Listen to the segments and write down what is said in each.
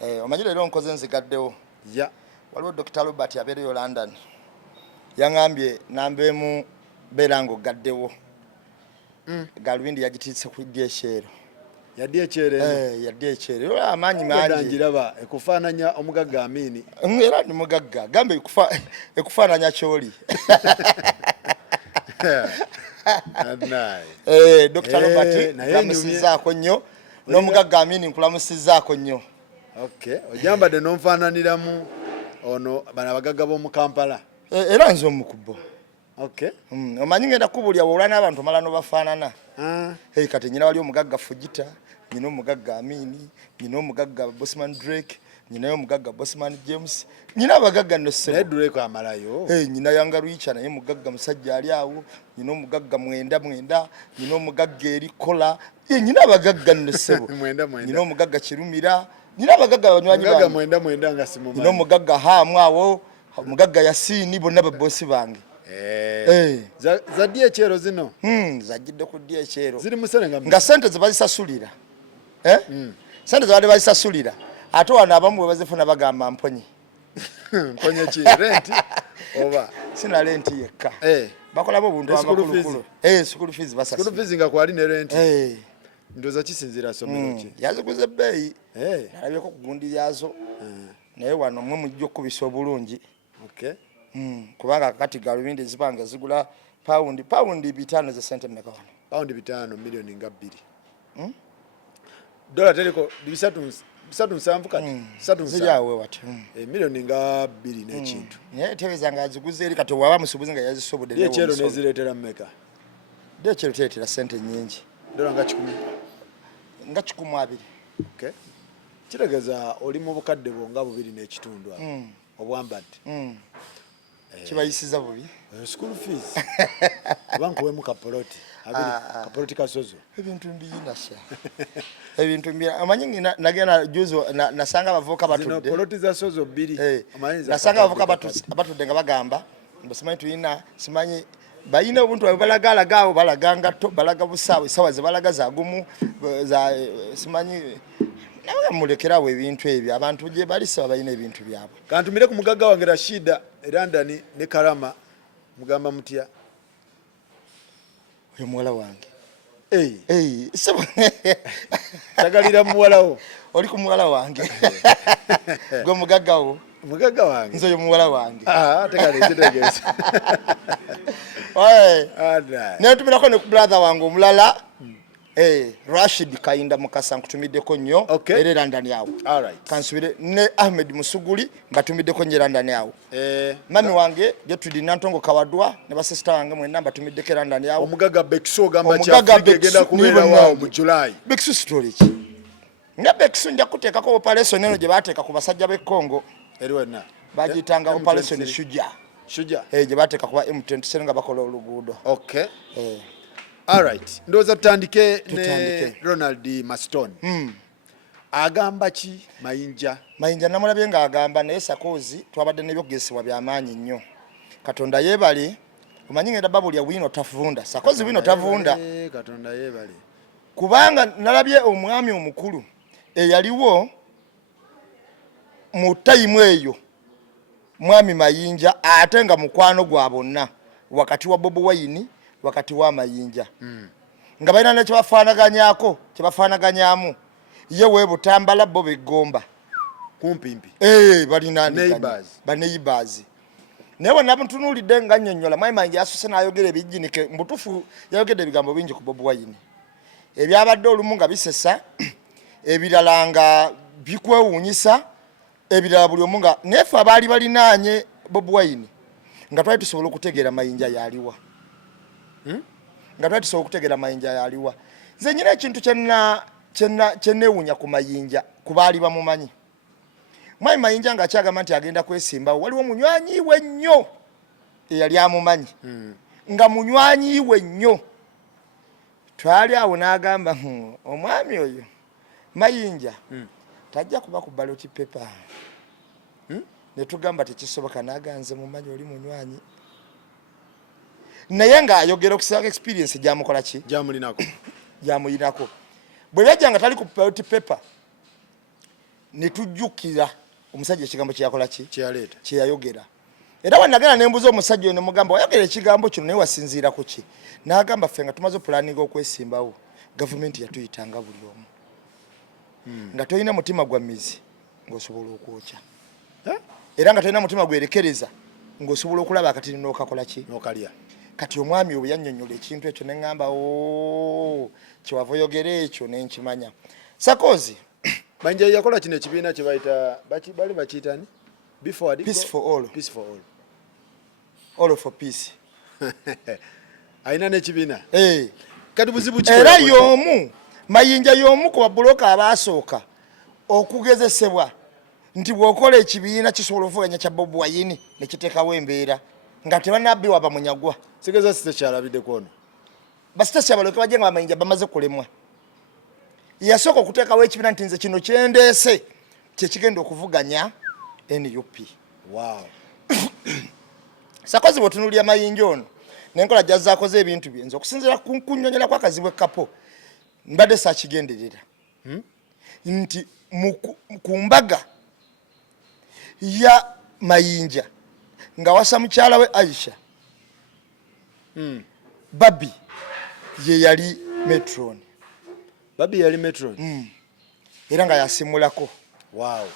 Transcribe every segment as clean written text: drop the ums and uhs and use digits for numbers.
Omanyi leero nkoze nzigaddewo. Ya. Waliwo Dr. Robert abeereyo London. Yaŋambye nambeemu beera ng'ogaddewo. Galubindi yagitiise ku DHL. Yaddi ekyere. Yaddi ekyere. Amaanyi mangi. Njiraba ekufaananya omugagga Amini. Era ni mugagga. Gambe ekufaananya kyoli. Dr. Robert namusizzaako nnyo. N'omugagga Amini nkulamusizzaako nnyo. Okay. Ojambadde n'onfaananiramu ono bana abagagga b'omu Kampala. Era nze omukubbo. Okay. Omanyi ngenda kubulya wawula n'abantu mala n'obafaanana. Kati nyina wali omugagga Fujita, nyina omugagga Amini, nyina omugagga Bosman Drake, nyina omugagga Bosman James, nyina abagagga nnessebo. Naye Drake amalayo. Nyina Yanga Richa naye mugagga musajja ali awo, nyina omugagga mwenda, nyina omugagga Erikola, nyina abagagga nnessebo. Nyina omugagga Kirumira, nyina abagagga abanywanyi bange. Mugagga mwenda nga simumanyi. Nyina omugagga Hamu awo, omugagga Yasini bonna babbosi bange. Zaddi ekyero zino. Zajjidde ku ddi ekyero. Ziri muserenga nga sente ze bazisasulira. Sente ze bazisasulira. Ate wano abamu bwe bazifuna bagamba mponye. Mponye ki? Renti? Oba? Sina renti yekka. Bakolabo obuntu amakulu. School fees basasula. School fees nga kwali ne renti. Ndoza kisinzira somero ki? Yaziguze bbeeyi. Nalabyeko ku gundi yazo. Naye wano mwe mujja okubisa obulungi. Okay. Kubanga kati galubindi zibanga zigula paundi 5 za sente mmeka wano. Paundi 5 milioni nga 2. Dola teliko 3 kati. 3 zijawe wati. Milioni nga 2 n'ekintu. Naye tebeza nga aziguze eri kati waba musubuzi nga yazisobodde ne chero neziretera mmeka. Chero tetera sente nyingi. Dola nga 10. Nga 12. Okay. Kirageza oli mu bukadde bwonga 2 n'ekitundu awo. Obwambadde. Kibayisiza bubi. School fees. Banku wemu kapoloti. Kapoloti kasozo. Ebintu mbiyina sha. Ebintu mbiyina. Amanyi nagenda juzo nasanga abavuka batudde. Zino poloti za sozo 2. Nasanga abavuka batudde nga bagamba. Mbasimanyi tuyina simanyi bayina obuntu abalagala gawo balaganga to balaga busawe sawa ze balaga za gumu za simanyi nawe mulekerawo ebintu ebyo abantu gye balisa bayina ebintu byabwe. Kantumire ku mugagga wange Rashida London ne Karama mugamba mutya oyo muwala wange. Sebo tagalira muwalawo oli ku muwala wange gwe mugagga wange nzo oyo muwala wange tegale kitegese netumirako ne ku brother wange omulala Rashid Kayinda Mukasa nkutumiddeko nnyo era London yawo. Kansubire ne Ahmed Musuguli mbatumiddeko nnyo London yawo. Mami wange Gertrude Nantongo Kawadwa ne basista wange mwenna mbatumiddeko London yawo. Omugagga Bekso gamba Afrika egenda kubeera wawo mu July. Bekso storage. Nga Bekso nja kuteekako operation eno gye baateeka ku basajja b'e Congo. Eriwenna. Bagiyitanga operation Shujaa. Gye baateeka kuba M27 nga bakola oluguudo. Okay. Alright. Ndoza tutandike ne Ronald Maston. Agamba ki Mayinja? Mayinja namulabye nga agamba naye sakozi twabadde n'ebyogesebwa by'amaanyi nnyo. Katonda yeebale. Omanyi ngenda babuli ya wino tavunda. Sakozi wino tavunda. Katonda yeebale. Kubanga nalabye omwami omukulu eyaliwo mu time eyo mwami Mayinja ate nga mukwano gwa bonna wakati wa Bobi Wine wakati wa Mayinja. Nga balina ne kyebafaanaganyamu ye weebutambala bo begomba kumpimpi balina neighbors. Naye bonna buntunuulidde nga nnyonnyola mwami Mayinja asuse n'ayogera ebijjinike mbutufu yayogedde ebigambo bingi ku Bobi Wine ebyabadde olumu nga bisesa ebirala nga bikwewuunyisa ebirala buli omu nga nefe abaali balinaanye Bobi Wine nga twali tusobola okutegeera Mayinja yaliwa. Nga twali tusobola okutegeera Mayinja yaliwa. Nze nyina ekintu kyenneewuunya ku Mayinja ku baali bamumanyi. Mwami Mayinja nga akyagamba nti agenda kwesimbawo waliwo munywanyi we nnyo eyali amumanyi nga munywanyi we nnyo. Twali awo n'agamba omwami oyo Mayinja tajja kuba ku ballot paper. Ne tugamba tekisoboka n'aganze mumanyi oli munywanyi. Naye nga ayogera okusinga experience gyamukola ki? Gyamulinako. Bwe yajja nga tali ku ballot paper netujjukira omusajja ekigambo kyeyakola ki kyeyaleeta kyeyayogera era wanagenda nembuza omusajja oyo nemugamba wayogera ekigambo kino naye wasinziira ku ki n'agamba ffe nga tumaze opulaninga okwesimbawo gavumenti yatuyitanga buli omu nga tolina mutima gwa mizi ng'osobola okwokya era nga tolina mutima gwerekereza ng'osobola okulaba akatini n'okakola ki n'okalya kati omwami oyo yannyonnyola ekintu ekyo ne ŋŋamba kyewava oyogera ekyo ne nkimanya Sarkozy Mayinja yakola kino ekibiina kye bayita bali bakiyitani peace for all all for peace ayina n'ekibiina kati buzibu ki era y'omu Mayinja y'omu ku babuloka abaasooka okugezesebwa nti bw'okola ekibiina kisobola okuvuganya kya Bobi Wine ne kiteekawo embeera nga tebanabbiwa bamunyagwa sigeza site kyalabidde ono basitasi abaloke bajja nga Mayinja bamaze kulemwa yasooka okuteekawo ekibiina nti nze kino kyendeese kyekigenda okuvuganya NUP. Wow. Sarkozy bw'otunuulira Mayinja ono n'enkola gy'azaakoze ebintu bye nze okusinziira ku kunnyonnyola kw'akazibu ekkapo mbadde saakigenderera nti ku mbaga ya Mayinja nga wasa mukyala we Aisha Babi ye yali metron era nga yasimulako. Wow.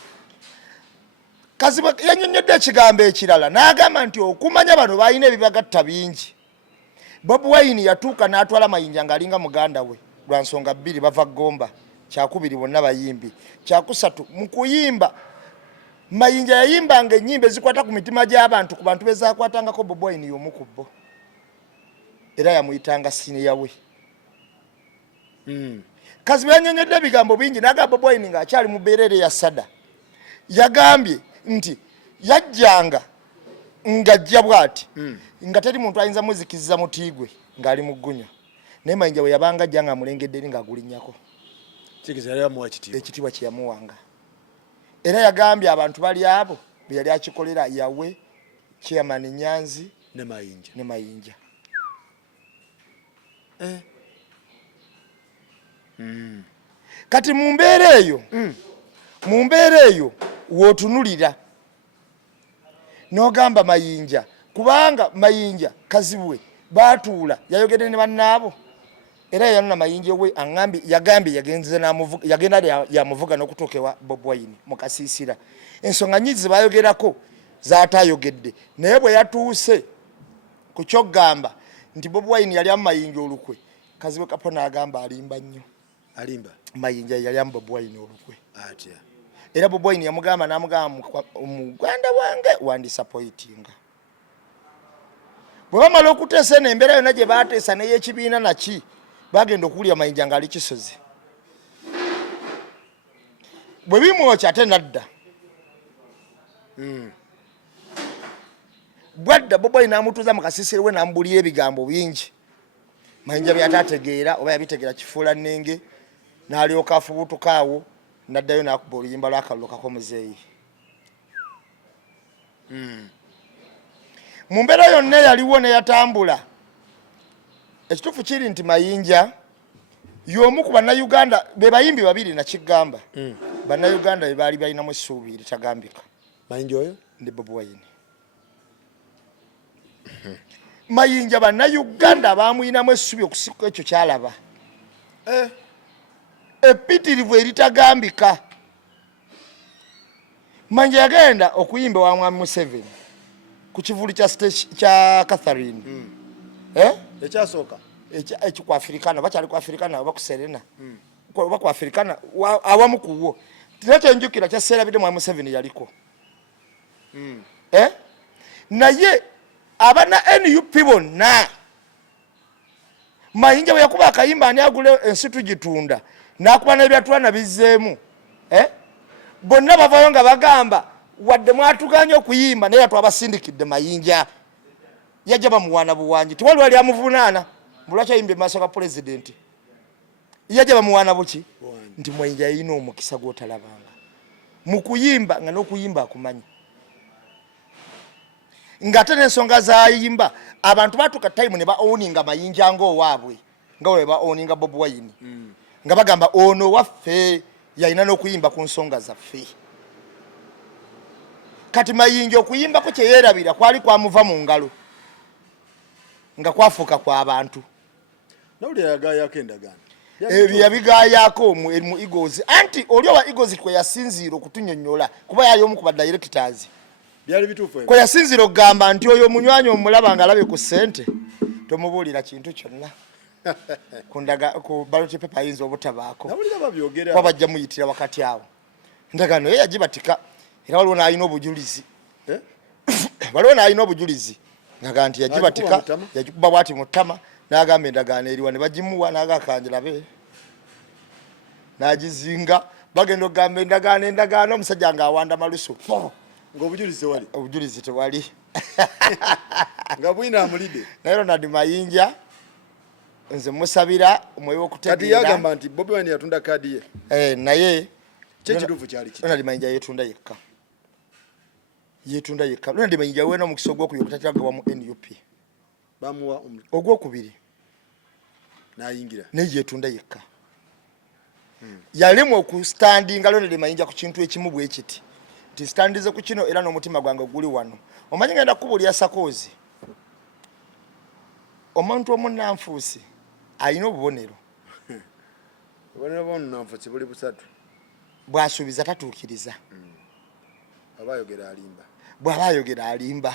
Kazibu yannyonnyodde ekigambo ekirala n'agamba nti okumanya bano balina ebibagatta bingi. Bobi Wine yatuuka n'atwala Mayinja ng'alinga muganda we lwa nsonga bbiri bava Gomba, kyakubiri bonna bayimbi, kyakusatu mu kuyimba Mayinja yayimbanga ennyimba ezikwata ku mitima gy'abantu ku bantu bezaakwatangako Bobi Wine y'omu ku bo era yamuyitanga siniya we. Kazibu yannyonnyodde ebigambo bingi n'agamba Bobi Wine ng'akyali mu bbeerere ya Sada yagambye nti yajjanga ng'ajja bw'ati nga teri muntu ayinza muzikizza mutiigwe ng'ali mu ggunya naye Mayinja bwe yabanga ajja ng'amulengedde eri ng'agulinnyako ekitiibwa kye yamuwanga era yagambye abantu bali abo be yali akikolera yawe Chairman Nyanzi ne Mayinja. Kati mu mbeera eyo wootunulira n'ogamba Mayinja kubanga Mayinja Kazibwe baatuula yayogedde ne bannaabo era yanona Mayinja we yagambye yagenda yamuvuga n'okutuuka ewa Bobi Wine mu kasiisira ensonga nnyingi ze bayogerako zaataayogedde naye bwe yatuuse ku kyogamba nti Bobi Wine yali amu Mayinja olukwe Kazibwe Kapo n'agamba alimba nnyo Mayinja yali amu Bobi Wine olukwe era Bobi Wine yamugamba n'amugamba omuganda wange wandisappointinga bwe bamala okuteesa eno embeera yonna gye baateesa n'ey'ekibiina naki bagenda okuwulira Mayinja ng'ali Kisozi bwe bimwokya ate nadda bwadda Bobi Wine n'amutuuza mu kasiisiro we n'amubulira ebigambo bingi Mayinja byataategeera oba yabitegeera kifuula nnenge n'alyoka afubutuka awo naddayo n'akuba oluyimba lw'akalulu kakomuzeeyi. Mu mbeera yonna yaliwo ne yatambula ekituufu kiri nti Mayinja y'omu ku bannayuganda be bayimbi babiri nakigamba bannayuganda be baali balinamu essuubi eritagambika Mayinja oyo ne Bobi Wine. Mayinja bannayuganda abamuyinamu essuubi okusika ekyo kyalaba epitirivu eritagambika. Mayinja yagenda okuyimba wa Mwami Museveni ku kivuli kya Catherine ekyasooka ku Africana bakyali ku Africana oba ku Serena oba ku Africana awamu kuwo tinekyenjukira kyaseerabidde Mwami Museveni yaliko naye abana NUP bonna Mayinja bwe yakuba akayimba ani agule ensi tugitunda n'akuba n'ebyatulana bizzeemu bonna bavayo nga bagamba wadde mwatuganya okuyimba naye twabasindikidde Mayinja yajja bamuwaana buwanji tiwali wali amuvunaana mulwaki ayimba maaso ga pulezidenti yajja bamuwaana buki nti Mayinja yalina omukisa gw'otalabanga mu kuyimba nga n'okuyimba akumanyi ng'ate n'ensonga z'ayimba abantu baatuuka tayimu ne ba-owninga Mayinja ng'owaabwe nga bwe ba-owninga Bobi Wine nga bagamba ono waffe yalina n'okuyimba ku nsonga zaffe. Kati Mayinja okuyimbako kye yeerabira kwali kwamuva mu ngalo nga kwafuuka kw'abantu. Nawulira yagaayako endagaano. Ebyo yabigaayako mu Eagles. Anti oli owa Eagles kwe yasinziira okutunyonnyola kuba yali omu ku badirectors. Byali bituufu. Kwe yasinziira okugamba nti oyo omunywanyi omulaba ng'alabe ku ssente tomubuulira kintu kyonna. Ku ballot paper ayinza obutabaako. Nawulira babyogera. Kuba bajja muyitira wakati awo. Endagaano ye yagibatika era waliwo n'alina obujulizi. Waliwo n'alina obujulizi. Ngaga nti yagibatika yagikuba bwati mu ttama n'agamba endagaano eriwa ne bagimuwa n'agakanjira be. N'agizinga bagenda okugamba endagaano omusajja ng'awanda malusu. Ng'obujulizi tewali. Obujulizi tewali. Nga bwina amulide. Naye Ronald Mayinja nze musabira omwoyo w'okutegeera. Kati yagamba nti Bobi Wine yatunda kaadi ye. Naye kyekituufu kyali kiti. Ronald Mayinja yeetunda yekka. Ronald Mayinja weena omukisa ogw'okubiri okutatagabwa mu NUP. Bamuwa ogw'okubiri n'ayingira. Naye yeetunda yekka. Yalemwa okustandinga Ronald Mayinja ku kintu ekimu bwe kiti. Nti standize ku kino era n'omutima gwange guli wano. Omanyi ngenda kubuulira Sarkozy. Omuntu omunnanfuusi alina obubonero. Obubonero bw'omunnanfuusi buli busatu. Bw'asuubiza tatuukiriza. Bw'aba ayogera alimba.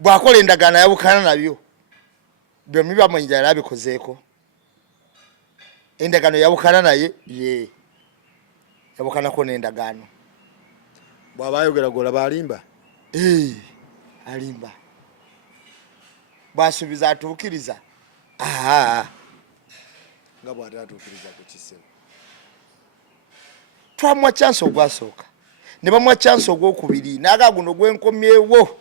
Bw'akola endagaano ayawukana nabyo. Byombi Mayinja yali abikozeeko. Endagaano yawukana naye ye. Yawukanako n'endagaano. Bw'aba ayogera golaba alimba. Alimba. Bw'asuubiza atuukiriza. Nga bw'ate atuukiriza ku kisebo. Twamuwa chance ogwasooka. Ne bamuwa chance ogwokubiri n'aga guno gwenkomyewo.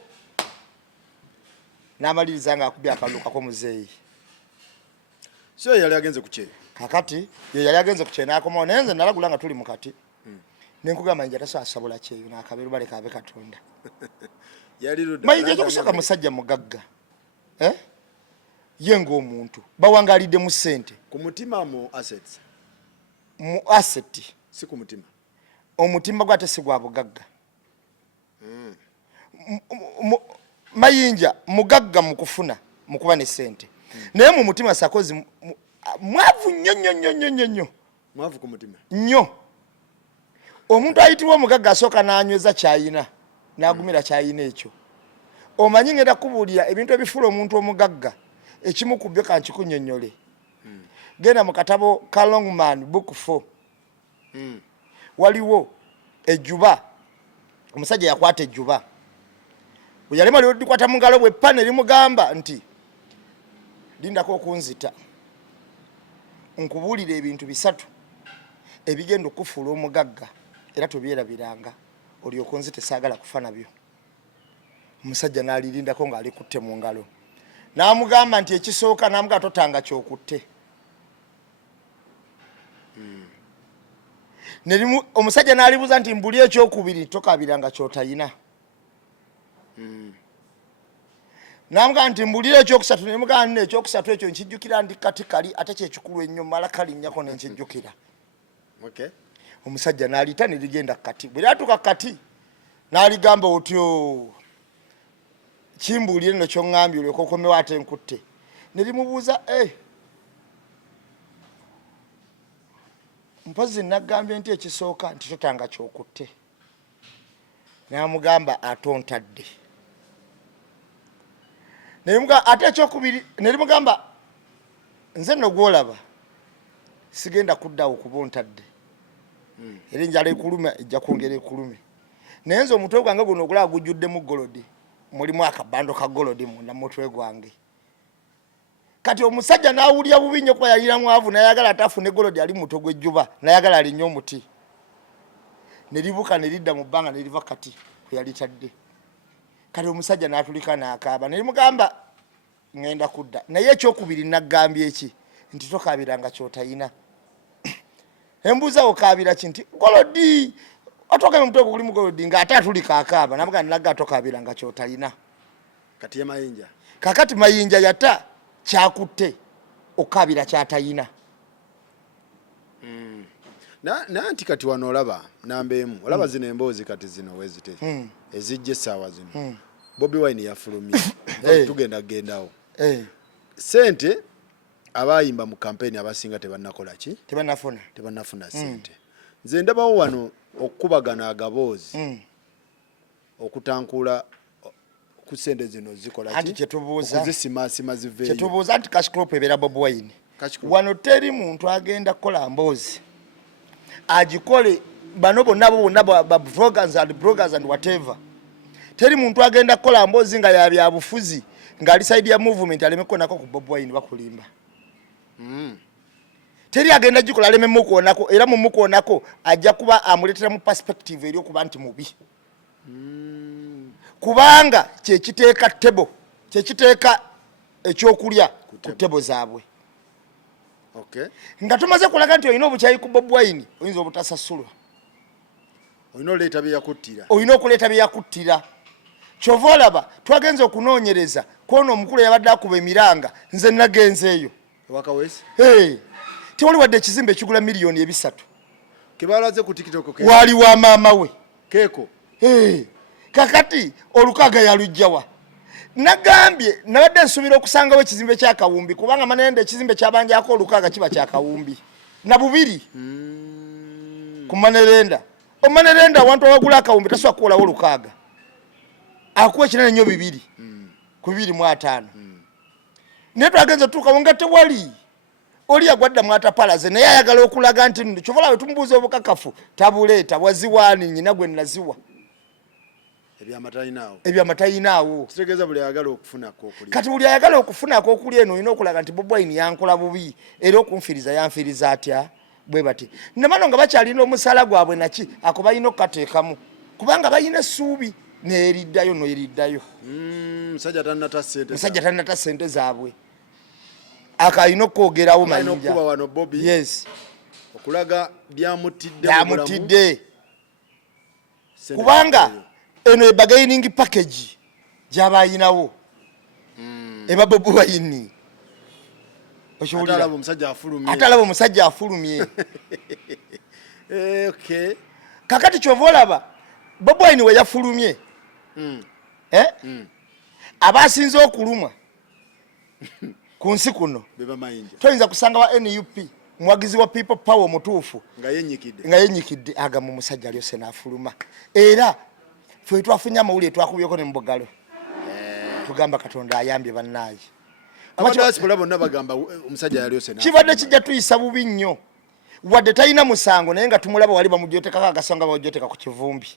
N'amaliriza nga akubye akalulu kako muzeeyi. So yali agenze ku kye. Kakati ye yali agenze ku kye n'akomawo naye nze nalagula nga tuli mu kati. Nenkugamba Mayinja tasaasabula kyeyo n'akabeeru baleka abe Katonda. Mayinja eky'okusooka musajja mugagga. Ye ng'omuntu bawangalidde mu ssente. Ku mutima mu assets. Mu asset. Si ku mutima. Omutima gwate si gwa bugagga. Mayinja mugagga mu kufuna mu kuba ne ssente. Naye mu mutima Sarkozy mwavu nnyo. Mwavu ku mutima. Nnyo. Omuntu ayitibwa omugagga asooka n'anyweza kyayina n'agumira kyayina ekyo. Omanyi ngenda kubuulira ebintu ebifula omuntu omugagga ekimu ku byo kankikunnyonnyole. Genda mu katabo ka Longman book 4. Waliwo ejjuba. Omusajja yakwata ejjuba. Bwe yalema likwata mu ngalo bwe pane limugamba nti lindako okunzita. Nkubuulira ebintu bisatu ebigenda okufuula omugagga era tobyerabiranga olyoka onzite saagala kufa nabyo. Omusajja n'alirindako ng'alikutte mu ngalo. N'amugamba nti ekisooka n'amuga totanga kyokutte. Omusajja n'alibuuza nti mbuli ekyokubiri tokabiranga kyotayina. N'amugamba nti mbulira ekyokusatu n'emugamba nti ekyokusatu ekyo nkijjukira ndi kati kali ate kyekikulu ennyo mala kalinnyako ne nkijjukira. Omusajja n'alita ne ligenda kati. Bwe lyatuuka kati n'aligamba otyo kimbuulire nno ky'oŋŋambye olyoka okomewo ate nkutte. Ne limubuuza mpozi naggambye nti ekisooka nti totanga kyokutte. N'amugamba ate ontadde. Ate ekyokubiri ne limugamba nze nno gw'olaba sigenda kuddawo kuba ontadde. Era enjala ekuluma ejja kwongera ekulume. Naye nze omutwe gwange guno ogulaba gujjuddemu golodi. Mulimu akabando ka golodi munda mutwe gwange. Kati omusajja n'awulira bubi nnyo kuba yalira mwavu n'ayagala atafune golodi ali muto gw'ejjuba n'ayagala alinnye omuti. Ne libuka ne lidda mu bbanga ne liva kati kwe yalitadde. Kati omusajja n'atulika n'akaaba ne limugamba ngenda kudda. Naye ekyokubiri naggambye eki nti tokabiranga kyotayina. Embuuza okaabira ki nti golodi otoka mu mutwe guli mu golodi ng'ate atulika akaaba namuga nagga tokabiranga kyotayina. Kati ye Mayinja. Kakati Mayinja yata kyakutte okabira kyatayina. na anti kati wano olaba namba emu olaba zino emboozi kati zino wezite ezijja essaawa zino Bobi Wine yafulumye tugenda kugendawo sente abayimba mu campaign abasinga tebannakola ki tebannafuna sente nze ndabawo wano okubagana agaboozi okutankula ku sente zino zikola ki anti kyetubuuza okuzisimasiima ziveeyo kyetubuuza anti cash crop ebeera Bobi Wine wano teri muntu agenda kukola mboozi agikole bano bonna ba bloggers and whatever teri muntu agenda kukola mboozi nga ya byabufuzi ng'ali side ya movement alemeko nako ku Bobi Wine bakulimba teri agenda gikola alememu kuonako era mu mukuonako ajja kuba amuletera mu perspective eri okuba nti mubi kubanga kyekiteeka tebo kyekiteeka ekyokulya ku tebo zaabwe nga tumaze kulaga nti olina obukyayi ku Bobi Wine oyinza obutasasulwa olina okuleeta byeyakuttira kyova olaba twagenze okunoonyereza kwono omukulu yabadde akuba emiranga nze nagenzeeyo tewali wadde ekizimbe ekigula miliyoni 3 kebalaze ku TikTok wali wa maama we keeko kakati olukaaga yalujjawa nagambye nabadde nsubira okusangawo ekizimbe kyakawumbi kubanga manende ekizimbe kyabanjako olukaaga kiba kyakawumbi na bubiri ku Manerenda omanerenda abantu abagula akawumbi tasobola kuwolawo olukaaga akuwa ekinene nnyo 2 ku 2.5 naye twagenze tutuukawo nga tewali oli yagwadda mwatapalaze naye ayagala okulaga nti kyovalawe tumubuuza obukakafu tabuleeta waziwaani nyina gwe naziwa ebyamatayinaawo kitegeeza buli ayagala okufunako okuli kati buli ayagala okufunako okuli eno olina okulaga nti Bobi Wine yankola bubi era okunfiriza yanfiriza atya bwe bati namano nga bakyalina omusala gwabwe naki ako balina okukateekamu kubanga balina essuubi neeriddayo noeriddayo musajja tannata sente zaabwe akalina okwogerawo mayinja okuba wano Bobi yes okulaga byamutidde kubanga eno ebagaining package gyabayinawo eba Bobi Wine atalaba omusajja afulumye kakati kyova olaba Bobi Wine we yafulumye abasinze okulumwa ku nsi kuno toyinza kusanga wa NUP muwagizi wa People Power mutuufu nga yenyikidde agamba omusajja alyose n'afuluma era ffe twafunye amawulire twakubyeko ne mubugalo tugamba Katonda ayambye bannaaye kibadde kijja tuyisa bubi nnyo wadde talina musango naye nga tumulaba wali bamujyotekako agasonga bawujyoteka ku kivumbi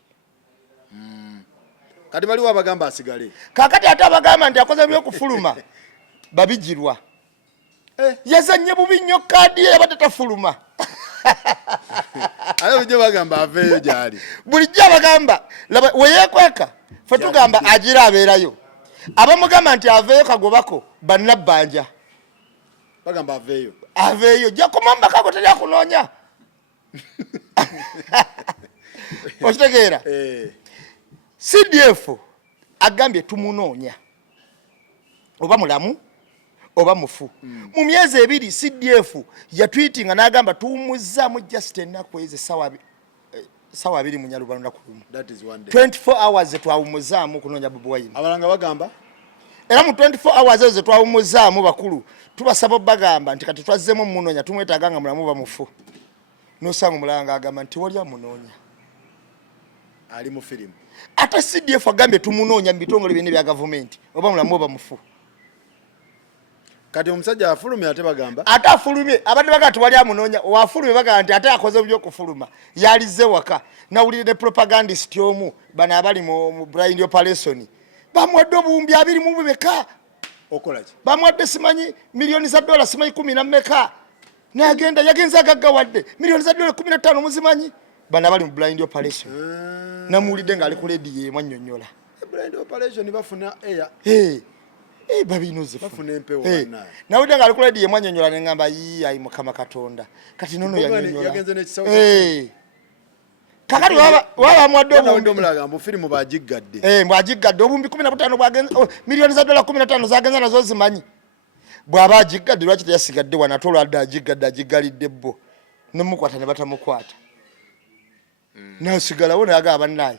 kati baliwo abagamba asigale kakati ate abagamba nti akoze byokufuluma babijirwa yazanye bubi nnyo kaadi ye yabadde tafuluma bulijjo bagamba aveeyo gyali bulijjo abagamba weyekweka fe tugamba agira abeerayo abamugamba nti aveeyo kagobako bannabbanja bagamba aveeyo jakomamba kako teri akunoonya okitegeera CDF agambye tumunoonya oba mulamu oba mufu mu myezi 2 CDF yatweetinga n'agamba tuwumuzzaamu just ennaku ezo sawa 2 mu Nyalubalama lunaku lumu 24 hours twawumuzzaamu kunoonya Bobi Wine abalanga bagamba era mu 24 hours ezo twawumuzzaamu bakulu tubasaba bagamba nti kati twazzeemu munoonya tumwetaaga nga mulamu bamufu n'osanga omulanga agamba nti wali amunoonya ali mu firimu ate CDF agambye tumunoonya mu bitongole byonna bya gavumenti oba mulamu oba mufu kati omusajja afulumye ate bagamba ate afulumye abadde bagamba tewali amunoonya wafulumye bagamba nti ate akoze byokufuluma yalizze waka nawulire propagandist omu bano abali mu blind operation bamuwadde obuwumbi 20 beka okolaki bamuwadde simanyi miliyoni za dola simanyi 10 na mmeka nagenda yagenza agaggawadde miliyoni za dola 15 muzimanyi bano abali mu blind operation namuwulidde ng'ali ku lediyo emwannyonnyola blind operation bafuna air babinoze bafuna empewo nawulidde ng'ali ku lediyo emwannyonnyola ne ngamba ayi Mukama Katonda kati nono yannyonnyola kakati waba bamuwadde omulaga mbu firimu bagiggadde bw'agiggadde obumbi 15 bwagenza miliyoni za dola 15 zagenza nazo zimanyi bw'aba agiggadde lwaki teyasigadde wano ate olwadde agiggadde agiggalidde bo nemukwata ne batamukwata nasigalawo naga bannaye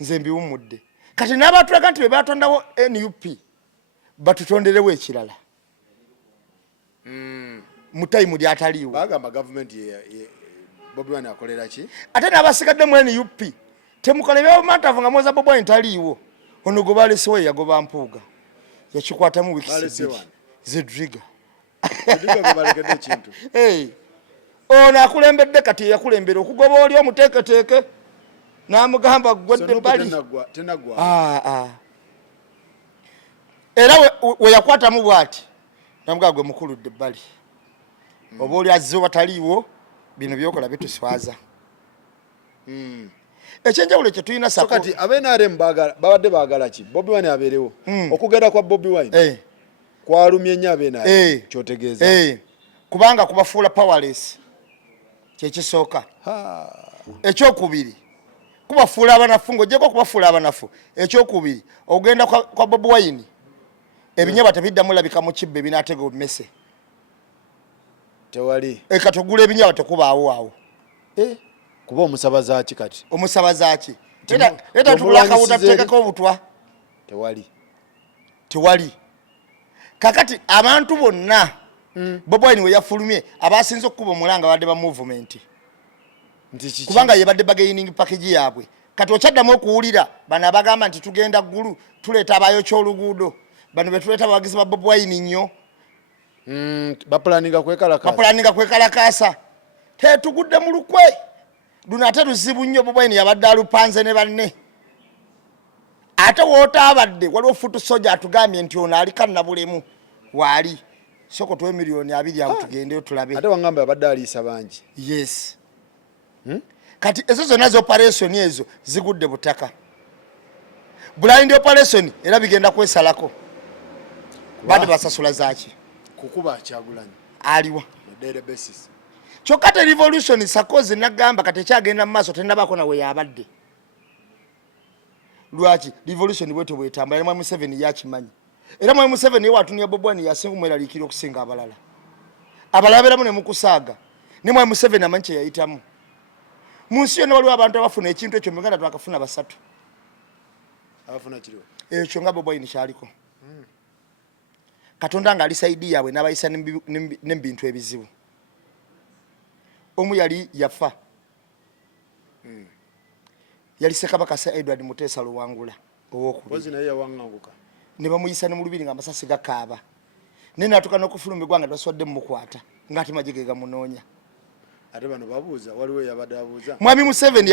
nze mbiwumudde kati n'abatulaga nti be batondawo NUP batutonderewo ekirala mu time lyataliiwo bagamba government Bobi Wine akolera ki ate n'abasigadde mu NUP temukole byabumantavu nga mwoza Bobi Wine taliiwo ono gwe balesewo yagoba mpuuga yakikwatamu wiki zedriga ono akulembedde kati yakulembera okugoba oli omuteeketeeke n'amugamba gwedde bali era we yakwatamu bw'ati namugamba gwe mukuludde ebbali oba oli azze bataliiwo bino byokola bituswaza ekyenjawulo kye tulina kati abenarem babadde baagala ki Bobi Wine abeerewo okugenda kwa Bobi Wine kwalumye nnyo abenarem kyotegeeza kubanga kubafuula powerless kyekisooka ekyokubiri kubafuula abanafu ng'ogyeko kubafuula abanafu ekyokubiri ogenda kwa Bobi Wine ebinyaba tebiddamu labika mu kibbe binaatega obimese tewali katugula ebinyaba tekubaawo awo kuba omusabaza ki kati omusabaza ki eta tubulaka utatekako obutwa tewali kakati abantu bonna Bobi Wine we yafulumye abasinze okuba omulanga badde ba movement kubanga yebadde bargaining package yaabwe kati okyaddamu okuwulira bano abagamba nti tugenda ggulu tuleeta abayo ky'oluguudo bano betuleeta abawagizi ba Bobi Wine nnyo bapulaninga kwekalakaasa tetugudde mu lukwe luno ate luzibu nnyo Bobi Wine yabadde alupanze ne banne ate wootaabadde waliwo futu soja atugambye nti ono ali kannabulemu waali soko tuwe miliyoni 2 awo tugendeyo tulabe ate wangamba yabadde aliisa bangi yes kati ezo zonna zi operation ezo zigudde butaka blind operation era bigenda kwesalako bade basasula zaki kukuba Kyagulanyi aliwa daily basis kyokka te revolution Sarkozy nagamba kati kyagenda mu maaso tennabako nawe yabadde lwaki revolution bwete bwetambula mwami Museveni yakimanyi era mwami Museveni yewatunye Bobi Wine yasinga omweraliikira okusinga abalala beramu ne mukusaaga ne mwami Museveni amanyi kye yayitamu mu nsi yonna waliwo abantu abafuna ekintu ekyo muganda twakafuna basatu abafuna kiriwo ekyo nga Bobi Wine kyaliko Katonda nga ali saidi yaabwe n'abayisa n'ebintu ebizibu omu yali yafa yali Ssekabaka Sir Edward Muteesa Luwangula ne bamuyisa ne mu lubiri nga amasasi gakaaba naye n'atuuka n'okufuluma eggwanga tebaswadde mumukwata ng'ate magye ge gamunoonya ate bano babuuza waliwo yabadde abuuza mwami Museveni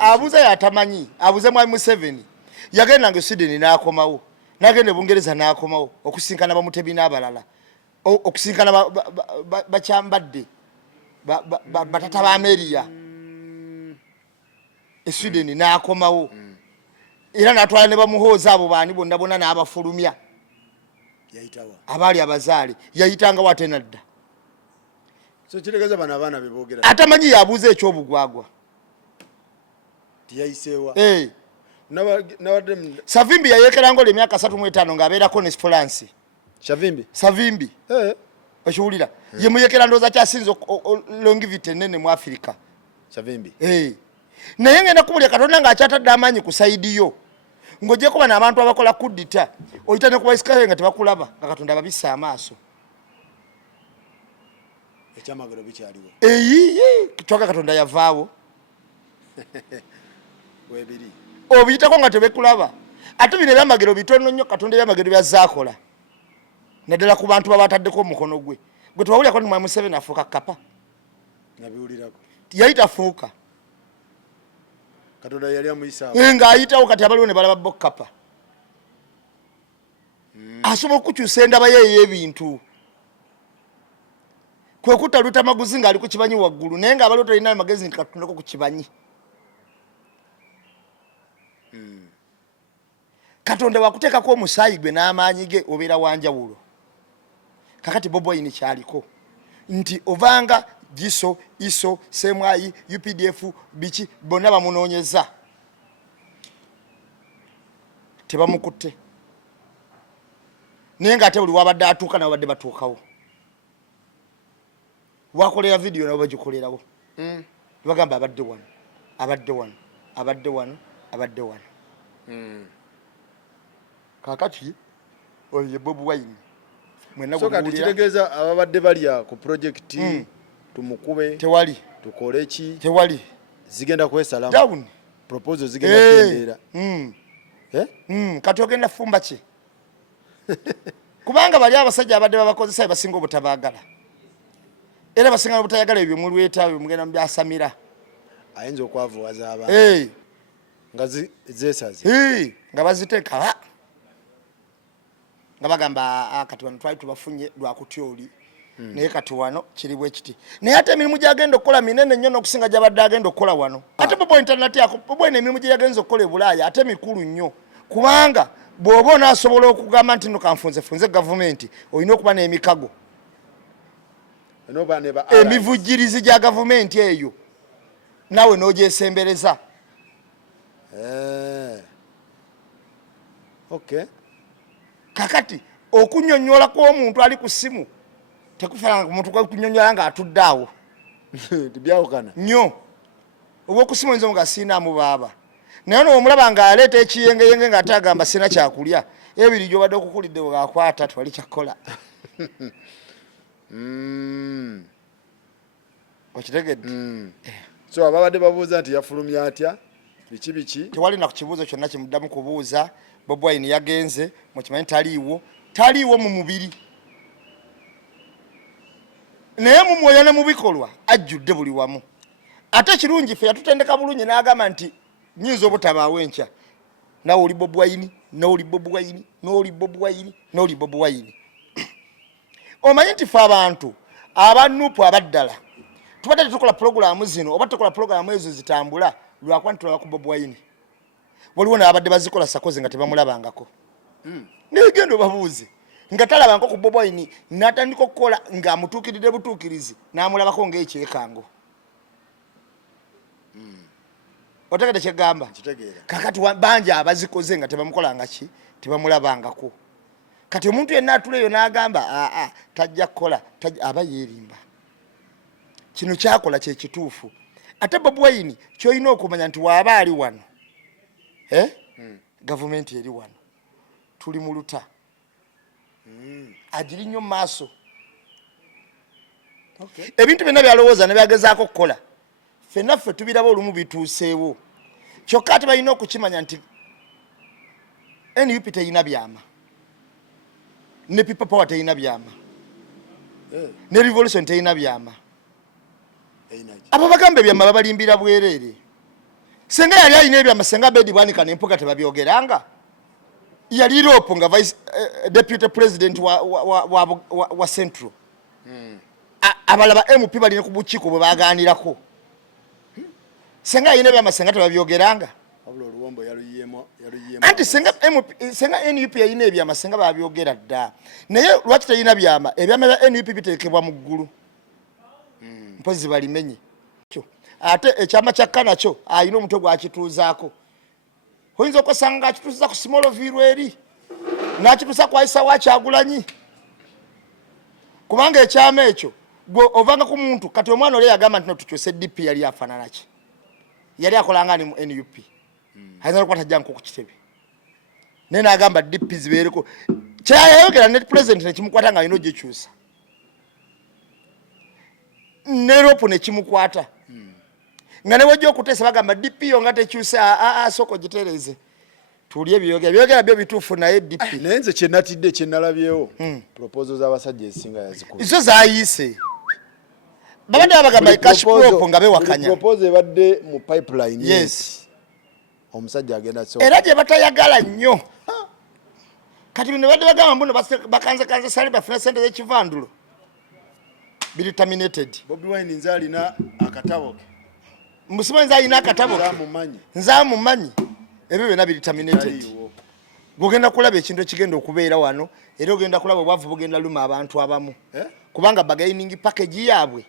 abuuza yatamanyi abuuze mwami Museveni yagenda nga Sweden n'akomawo n'agenda Bungereza n'akomawo okusinkana bamutebi n'abalala okusinkana bakyambadde batata ba Ameria Sweden n'akomawo era n'atwala ne bamuhooza abo baani bonna bonna n'abafulumya abaali abazaale yayitanga wate nadda so kiregeza bana abaana beboogera atamanyi yabuuza ekyobugwagwa tiyayiseewa Savimbi yayekera ngole emyaka 35 ng'abeerako ne Florence Savimbi okiwulira ye muyekera ndooza kyasinze longevity ennene mu Africa Savimbi naye ngenda kubulya Katonda ng'akyatadde amaanyi ku saidi yo ng'ogyeko bano abantu abakola kudita oyita ne kubaisikayo nga tebakulaba nga Katonda babissa amaaso ekyamagero bikyaliwo kyokka Katonda yavaawo webiri obiyitako nga tebekulaba ate bino ebyamagero bitono nnyo Katonda ebyamagero byazaakola naddala ku bantu babataddeko omukono gwe tewawulyako nti mwami Museveni afuuka kapa nabiwulirako yayitafuuka Katonda yali amuyisaawo ng'ayitawo kati abaliwo ne balaba bo kapa asobola okukyusa endaba ye ey'ebintu kwe kutaluta maguzi ng'ali ku kibanyi waggulu naye ng'abaliwo talina amagezi nti katundeko ku kibanyi Katonda wakuteekako omusaayi gwe n'amaanyi ge obeera wanjawulo kakati Bobi Wine kyaliko nti ovanga Giso Iso Semwayi UPDF biki bonna bamunoonyeza tebamukutte naye ng'ate buli wabadde atuuka nabo badde batuukawo wakolera video nabo bagikolerawo bagamba abadde wano kakati oyo Bobi Wine mwenna so kati kitegeeza ababadde balya ku project tumukube tewali tukole ki tewali zigenda kwesalamu down proposal zigenda kutendera kati ogenda fumba ki kubanga bali abasajja abadde babakozesa basinga obutabagala era basinga obutayagala ebyo mulweta mugenda mbyasamira ayinza okwavuwaza abantu nga zesaze nga baziteeka nga bagamba kati wano twali tubafunye lwakutyoli naye kati wano kiri bwe kiti naye ate emirimu gyagenda okukola minene nnyo n'okusinga gyabadde agenda okukola wano ate Bobi internet yako Bobi emirimu gye yagenza okukola e Bulaaya ate mikulu nnyo kubanga bw'oba onaasobola okugamba nti no kanfunze gavumenti olina okuba n'emikago emivujjirizi gya gavumenti eyo naawe n'ogyesembereza kakati okunyonnyola kw'omuntu ali ku ssimu tekufaananga ku muntu kunyonnyola ng'atudde awo tibyawukana nnyo oba okusimu oyinza nga siinaamu baaba naye noomulaba ng'aleeta ekiyengeyenge ng'ate agamba sina kyakulya ebiri gy'obadde okukulidde bw'akwata twali kyakola okitegedde so ababadde babuuza nti yafulumya atya biki tewali na ku kibuuzo kyonna kimuddamu kubuuza Bobi Wine yagenze mukimanyi taliiwo mu mubiri naye mu mwoyo ne mu bikolwa ajjudde buli wamu ate kirungi ffe yatutendeka bulungi n'agamba nti nyinza obutabaawo enkya nawe oli Bobi Wine n'oli Bobi Wine n'oli Bobi Wine n'oli Bobi Wine omanyi nti ffe abantu abanupu abaddala tubadde tetukola pulogulaamu zino oba tukola pulogulaamu ezo zitambula lwakuba ntitulaba ku Bobi Wine waliwo n'abadde bazikola sakoze nga tebamulabangako negenda obabuuze nga talabangako ku Bobi Wine n'atandika okukola ng'amutuukiridde butuukirizi n'amulabako ng'ekyekango otegedde kyegamba kakati bangi abazikoze nga tebamukolanga ki tebamulabangako kati omuntu yenna atula eyo n'agamba tajja kukola aba yeerimba kino kyakola kyekituufu ate Bobi Wine kyolina okumanya nti waaba ali wano gavumenti eri wano tuli mu luta agiri nnyo mu maaso ebintu byonna byalowooza ne byagezaako okukola ffenna ffe tubiraba olumu bituuseewo kyokka ate balina okukimanya nti NUP teyina byama ne People Power teyina byama ne Revolution teyina byama abo bagamba ebyama babalimbira bwereere senga yali alina ebyama senga Bedi Bwanika n'empuga tebabyogeranga yali Ropo nga vice deputy president wa Central abalaba MP balina ku bukiiko bwe bagaanirako senga alina ebyama senga tebabyogeranga anti senga NUP yalina ebyama senga babyogera dda naye lwaki teyina byama ebyama bya NUP biteekebwa mu ggulu mpozi balimenye ate ekyama kyakka nakyo alina omutwe gwakituuzaako oyinza okusanga ng'akituuza ku Smallville eri n'akituusa ku Aisa wa Kyagulanyi kubanga ekyama ekyo gwe ovanga ku muntu kati omwana oli yagamba nti notukyuse DP yali afaanana ki yali akolanga ni mu NUP ayinza okuba tajja nko ku kitebe naye n'agamba DP zibeereko kyayayogera ne president nekimukwata nga alina ogyekyusa ne Ropo nekimukwata nga newajja okuteesa bagamba DP yo nga tekyuse soko gitereeze tulye byogera byo bituufu naye DP naye nze kyenatidde kyenalabyewo proposal z'abasajja ezisinga yazikuba izo zaayise babadde babagamba cash crop nga bewakanya proposal ebadde mu pipeline yes omusajja agenda so era gye batayagala nnyo kati bino badde bagamba mbuno bakanze sale bafuna sente z'ekivandulo bili terminated Bobi Wine nze alina akatabo ke musima nze alina akatabo ke nzaamumanyi ebyo byonna bili terminated gogenda kulaba ekintu ekigenda okubeera wano era ogenda kulaba obwavu bugenda luma abantu abamu kubanga bargaining package yaabwe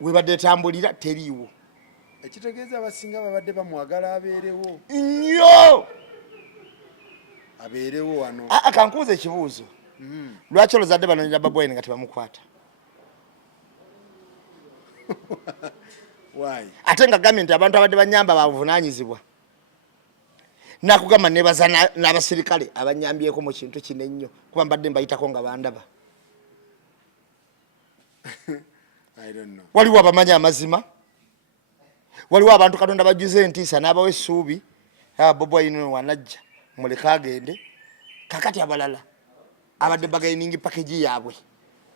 webadde etambulira teriiwo ekitegeeza abasinga babadde bamwagala nnyo abeerewo wano kankuuza ekibuuzo lwaki olozadde banonyera Bobi Wine nga tebamukwata ate nga gambye nti abantu abadde banyamba bavunaanyizibwa nakugamba nebaza n'abasirikale abanyambyeko mu kintu kino ennyo kuba mbadde mbayitako nga bandaba waliwo abamanyi amazima waliwo abantu Katonda bajuze entiisa n'abawa essuubi Bobi Wine wanajja muleka agende kakati abalala abadde bagainingi package yaabwe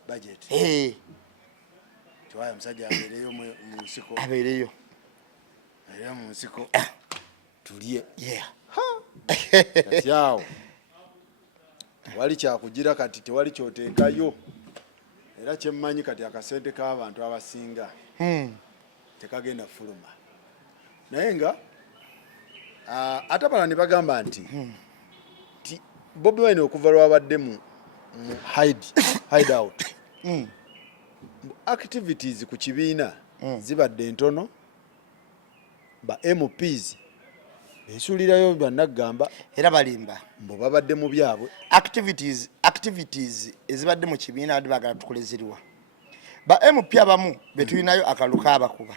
budget tuwaya musajja abeereyo mu nsiko abeereyo mu nsiko tuliye kati awo tewali kyakugira kati tewali kyoteekayo era kyemmanyi kati akasente k'abantu abasinga tekagenda fuluma naye nga ate abala ne bagamba nti Bobi Wine okuva lwabadde mu hide out activities ku kibiina zibadde ntono ba MPs besulirayo bannagamba era balimba mbo babadde mu byabwe activities ezibadde mu kibiina abadde bagala tukolezerwa ba MP abamu betulinayo akaluka abakuba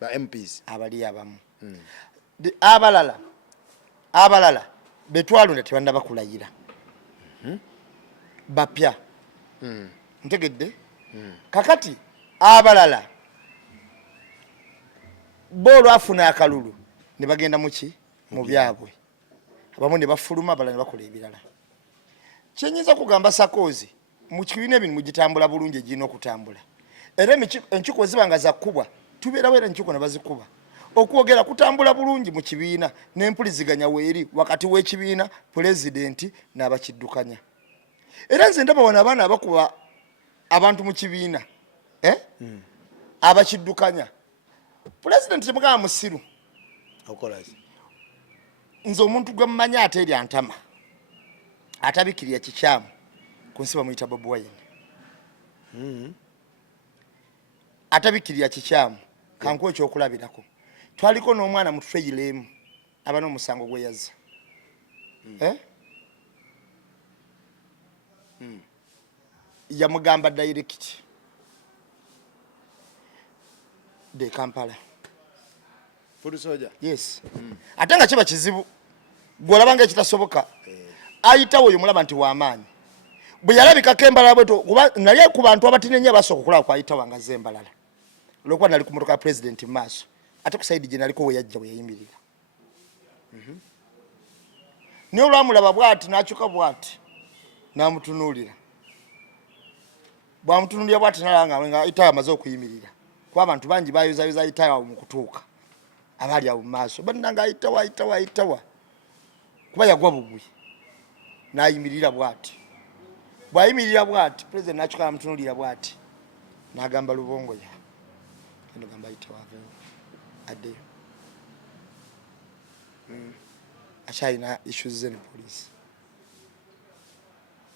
ba MPs abali abamu abalala betwalunda tebanda bakulayira bapya ntegedde kakati abalala bolo afuna akalulu ne bagenda muki mu byabwe abamu ne bafuluma abalala ne bakola ebirala kyenyiza kugamba sakozi mu kibiina ebintu mugitambula bulungi egirina okutambula era enkyuko zibanga zakkubwa tubeerawo era enkyuko ne bazikuba okwogera kutambula bulungi mu kibiina n'empuliziganya weeri wakati w'ekibiina pulezidenti n'abakiddukanya era nze ndaba wano abaana abakuba abantu mu kibiina abakiddukanya pulezidenti temugamba musiru nze omuntu gwe mmanyi ate eri antama atabikirira kikyamu ku nsi bamuyita Bobi Wine atabikirira kikyamu kankuwa ekyokulabirako twaliko n'omwana mu Treyilemu aba n'omusango gwe yazza yamugamba direct de Kampala full soldier yes ate nga kiba kizibu gwolabanga ekitasoboka ayitawo oyo mulaba nti w'amaanyi bwe yalabikako embalala bweto kuba nali ku bantu abatinenye basooka okulaba kwayitawo nga zembalala olwokuba nali ku motoka ya president mu maaso ate ku saidi gye naliko we yajja bwe yayimirira niye olwamulaba bw'ati n'akyuka bw'ati n'amutunuulira bw'amutunuulira bw'ati nalaba nga ayitawo amaze okuyimirira kuba abantu bangi bayozayoza ayitawo mu kutuuka abaali awo mu maaso bannanga ayitawa kuba yagwa bugwi n'ayimirira bw'ati bw'ayimirira bw'ati president n'akyuka n'amutunuulira bw'ati n'agamba Lubongoya kendo gamba ayitawo aveewo addeyo akyalina issues ze ne poliisi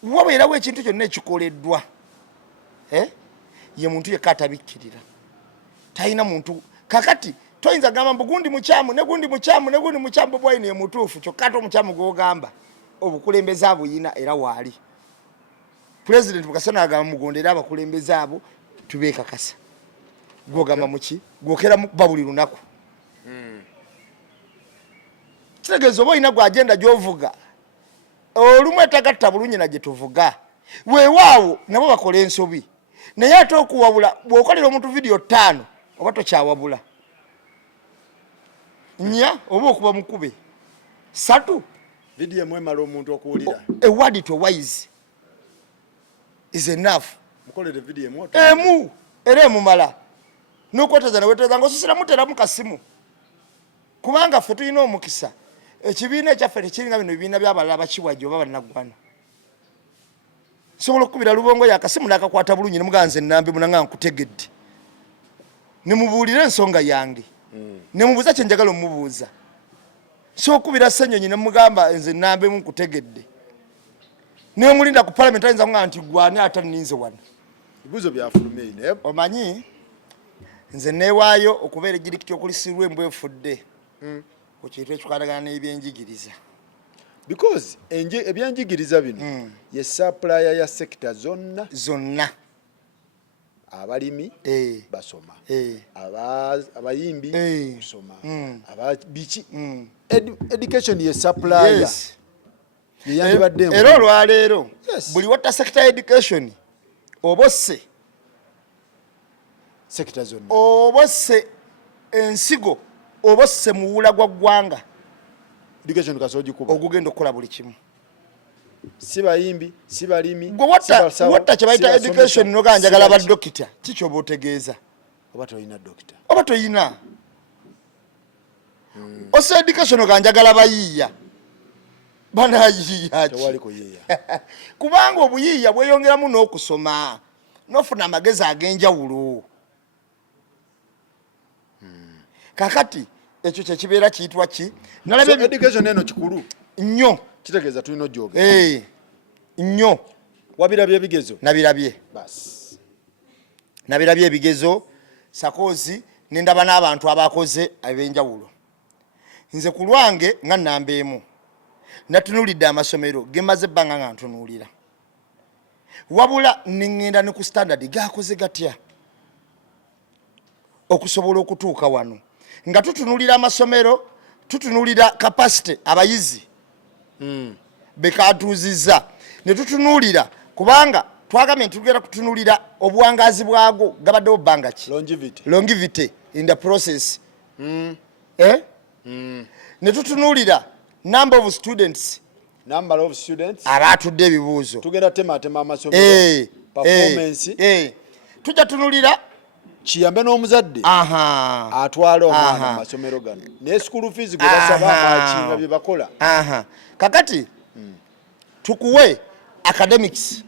wabeerawo ekintu kyonna ekikoleddwa ye muntu yekka atabikkirira talina muntu kakati toyinza gamba mbu gundi mukyamu ne gundi mukyamu Bobi Wine ye mutuufu kyokka ate omukyamu gw'ogamba obukulembeze abo yina era waali president bukasana agamba mugonde era abakulembeze abo tubeekakasa gw'ogamba muki gwokera mukuba buli lunaku kitegeeza oba olina gwe agenda gy'ovuga olumu etagatta bulungi na gye tuvuga weewaawo nabo bakola ensobi naye ate okuwabula bw'okolera omuntu vidiyo 5 oba tokyawabula nya oba okuba mukube 3 vidiyo emala omuntu okuwulira a word to wise is enough mukolere vidiyo emu era emumala n'okweteza neweteza ng'osisira muteramu kasimu kubanga ffe tulina omukisa ekibiina ekyaffe tekiringa bino ebibiina by'abalala bakiwajja oba bannaggwana sobola okukubira Lubongoya akasimu n'akakwata bulungi ne muganze ennambe munanga nkutegedde ne mubuulira ensonga yange ne mubuuza kye njagala omubuuza so okubira Ssenyonyi ne mugamba nze nnambe nkutegedde ne mulinda ku parliament ayinza kuŋŋamba nti gwani ate nninze wano ebibuuzo byafulumye ine omanyi nze neewaayo okubeera ejjirikiti okulisirwa embwefudde ku kintu ekikwatagana n'ebyenjigiriza because ebyenjigiriza bino ye supplier ya sector zonna abalimi basoma abayimbi kusoma ababiki education ye supplier era olwaleero buli watta sector education obosse sector zonna obosse ensigo obosse muwula gwa ggwanga education kasoji kuba ogugenda okukola buli kimu si bayimbi si balimi gwe watta kye bayita education noganjagala badokita kikyoba otegeeza oba toyina ose education oganjagala bayiiya banayiiya kubanga obuyiiya bweyongeramu n'okusoma n'ofuna amagezi ag'enjawulo kakati ekyo kyekibeera kiyitwa ki education eno kikulu nnyo kitegeeza tulina ojoga nnyo wabirabye ebigezo nabirabye ebigezo sakoozi nendaba n'abantu abakoze ab'enjawulo nze ku lwange nga nnamba emu natunulidde amasomero gemaze ebbanga nga ntunuulira wabula neŋŋenda ne ku standard gakoze gatya okusobola okutuuka wano nga tutunulira amasomero tutunulira capacity abayizi bekatuuzizza ne tutunulira kubanga twagambye ntitugenda kutunulira obuwangazi bwago gabaddewo bbanga ki longevity in the process ne tutunulira number of students abaatudde ebibuuzo tugenda tematema amasomero performance tujja tunulira kiyambe n'omuzadde atwala omwana mu masomero gano ne school fees gwe basaba akinga bye bakola kakati tukuwe academics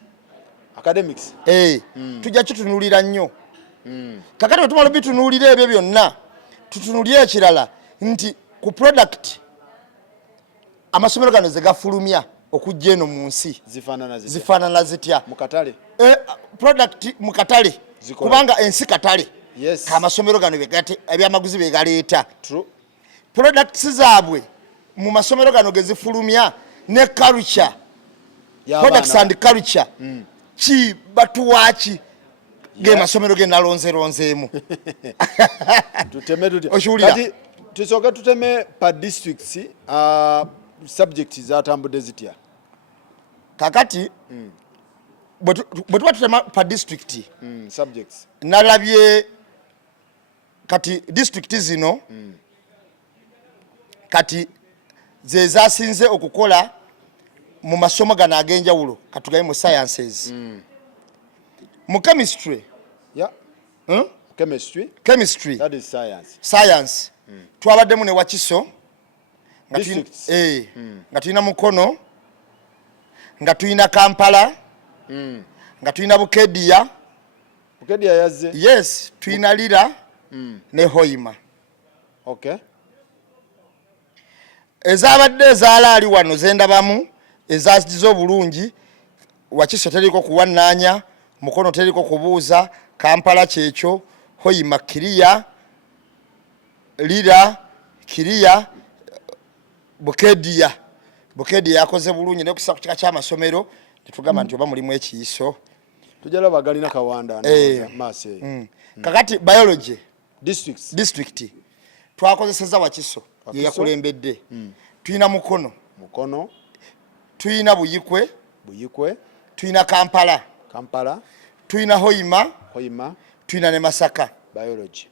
tujja kitunulira nnyo kakati wetumala bitunuulira ebyo byonna tutunulire ekirala nti ku product amasomero gano ze gafulumya okujja eno mu nsi zifaanana zitya product mu katale kubanga ensi katale amasomero gano ebyamaguzi begaleeta products zaabwe mu masomero gano gezifulumya ne culture products and culture ki batuwaki ge masomero ge nalonzeemu kati tusooke tuteme pa districts subjects zatambudde zitya kakati bwe tuba tutema pa district subjects nalabye kati district zino kati ze zasinze okukola mu masomo gano ag'enjawulo katugaye mu sciences mu chemistry chemistry that is science twabaddemu ne Wakiso nga tulina Mukono nga tulina Kampala nga tulina Bukedia yazze yes tulina Lira ne Hoima ezabadde ezaalaali wano zendabamu ezaziza obulungi Wakiso teriko kuwannaanya Mukono teriko kubuuza Kampala kyekyo Hoima kiriya Lira kiriya Bukedia yakoze bulungi ne kusa ku kika ky'amasomero tetugamba nti oba mulimu ekiyiso tujala bagalina kawanda maase kakati biology district twakozeseza Wakiso ye yakulembedde tulina Mukono tulina Buyikwe tulina Kampala tulina Hoima tulina ne Masaka biology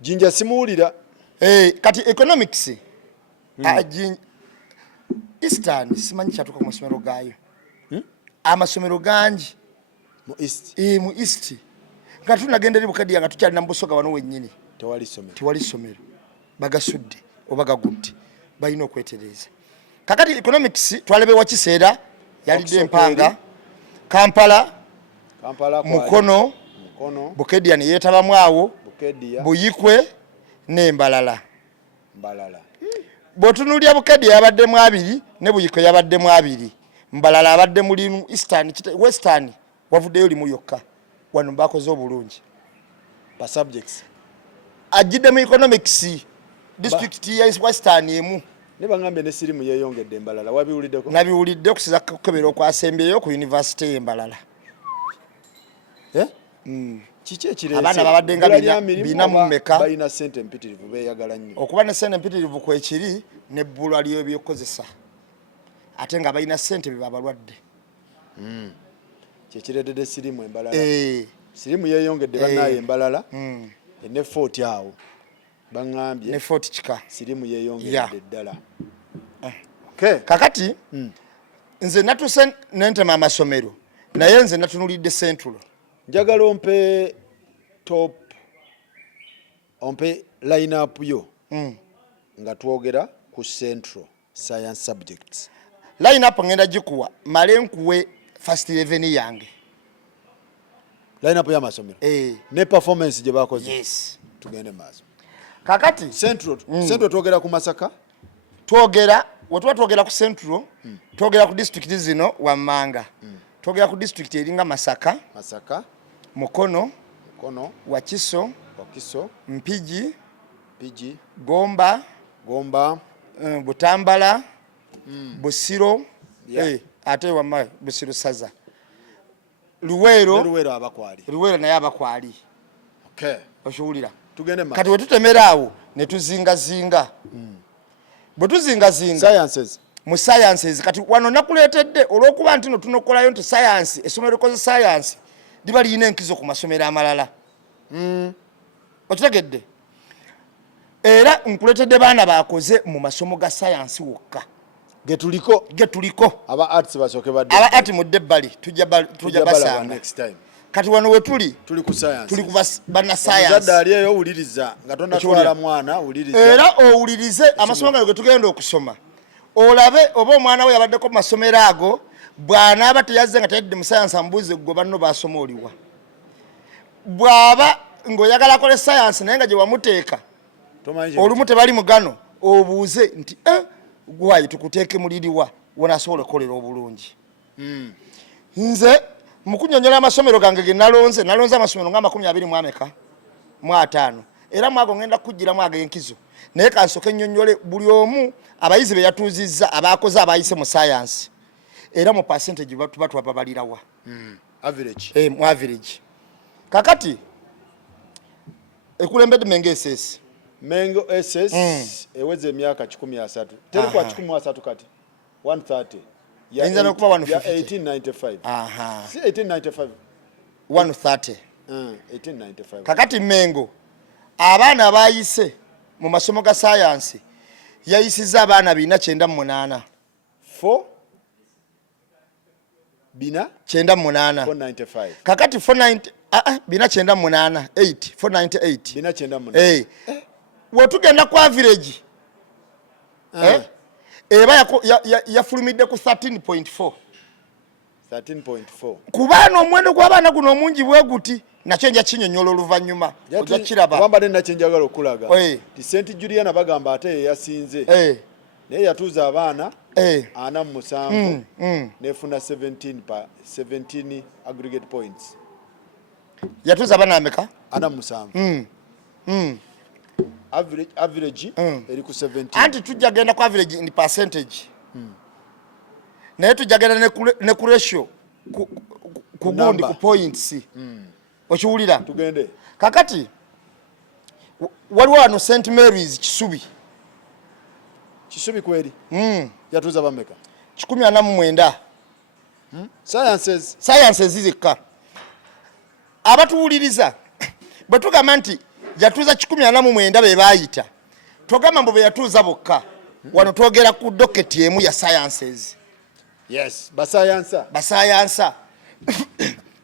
Jinja simuwulira kati economics Eastern simanyi kyatuuka ku masomero gaayo amasomero gangi mu east nga tunagenda eri Bukedia nga tukyalina mu Busoga wano wennyini tewali ssomero bagasudde oba gagudde balina okwetereeza kakati economics twalebe Wakiseera yalidde empanga Kampala Mukono Bukedia ne yeetabamu awo Buyikwe n'Embalala bw'otunuulira Bukedia yabaddemu 2 ne Buyikwe yabaddemu 2 Mbalala abadde muli Western wavuddeyo limu yokka wano bakoze obulungi pa subjects ajjidde mu economics district ya Western emu ne bangambye ne sirimu yeeyongedde Mbalala wabiwuliddeko nabiwulidde okusiza kukebera okwasembeyo ku University y'Embalala kiki ekireese abaana babadde nga bina mu mmeka balina ssente empitirivu beeyagala nnyo okuba ne ssente empitirivu kwekiri n'ebbulwa ly'ebyokozesa ate nga balina ssente bye babalwadde kyekireetedde sirimu Embalala sirimu yeeyongedde bannaye Embalala ne Fort awo baŋŋambye ne Fort kika sirimu yeeyongedde ddala kakati nze natuse nentema amasomero naye nze natunulidde Central njagala ompe line up yo nga twogera ku Central Science subjects line up ngenda gikuwa male nkuwe first 11 yange line up y'amasomero ne performance gye bakoze yes tugende maaso kakati Central twogera ku Masaka wetwa twogera ku Central twogera ku district zino Wammanga twogera ku district eringa Masaka Mukono Wakiso Mpigi Gomba Butambala Busiro ate wama Busiro saza Luwero naye abakwali oshuwulira kati wetutemera awo ne tuzingazinga bwe tuzingazinga mu sciences kati wano nakuleetedde olw'okuba nti no tunokolayo nti science essomero likoze science liba liyina enkizo ku masomero amalala okitegedde era nkuleetedde baana bakoze mu masomo ga science wokka getuliko aba arts basooke badde aba art mudde ebbali tujja basanga kati wano we tuli ku science tuli ku bana science muzadde ali eyo owuliriza nga tonatwala mwana owuliriza era owulirize amasomo gano ge tugenda okusoma olabe oba omwana we yabaddeko mu masomero ago bw'anaaba teyazze nga tayadde mu science amubuuze gwe banno baasoma oliwa bw'aba ng'oyagala akole science naye nga gye wamuteeka olumu tebali mugano obuuze nti gwayi tukuteeke muliriwa wonaasobola okukolera obulungi nze mu kunnyonnyola amasomero gange ge nalonze amasomero nga 25 era mwago ngenda kujjiramu ag'enkizo naye kansooke nnyonnyole buli omu abayizi be yatuuzizza abakoze abayise mu science era mu percentage tuba twababalirawa average mu average kakati ekulembedde Mengo SS eweze emyaka 13 teri kwa 13 kati 130 ya 1895 si 1895 130 1895 kakati Mengo abaana bayise mu masomo ga science yayisiza abaana 498 495 kakati 498 wotugenda ku average eba yafulumidde ku 13.4 kubaana omwendo gw'abaana guno omungi bwe guti nakyo nja kinyonnyola oluvannyuma ojja kiraba bambadde nakyo njagala okulaga ti St Juliana bagamba ate ye yasinze naye yatuuza abaana 47 nefuna 17 aggregate points yatuuza abaana ameka 47 average eri ku 17 anti tujja genda ku average in percentage naye tujja genda ne ku ratio ku gundi ku points okiwulira tugende kakati waliwo wano St Mary's Kisubi kweri yatuuza bameka 149 sciences zikka abatuwuliriza bwe tugamba nti yatuuza 149 be baayita togamba mbu be yatuuza bokka wano twogera ku doketi emu ya sciences basayansa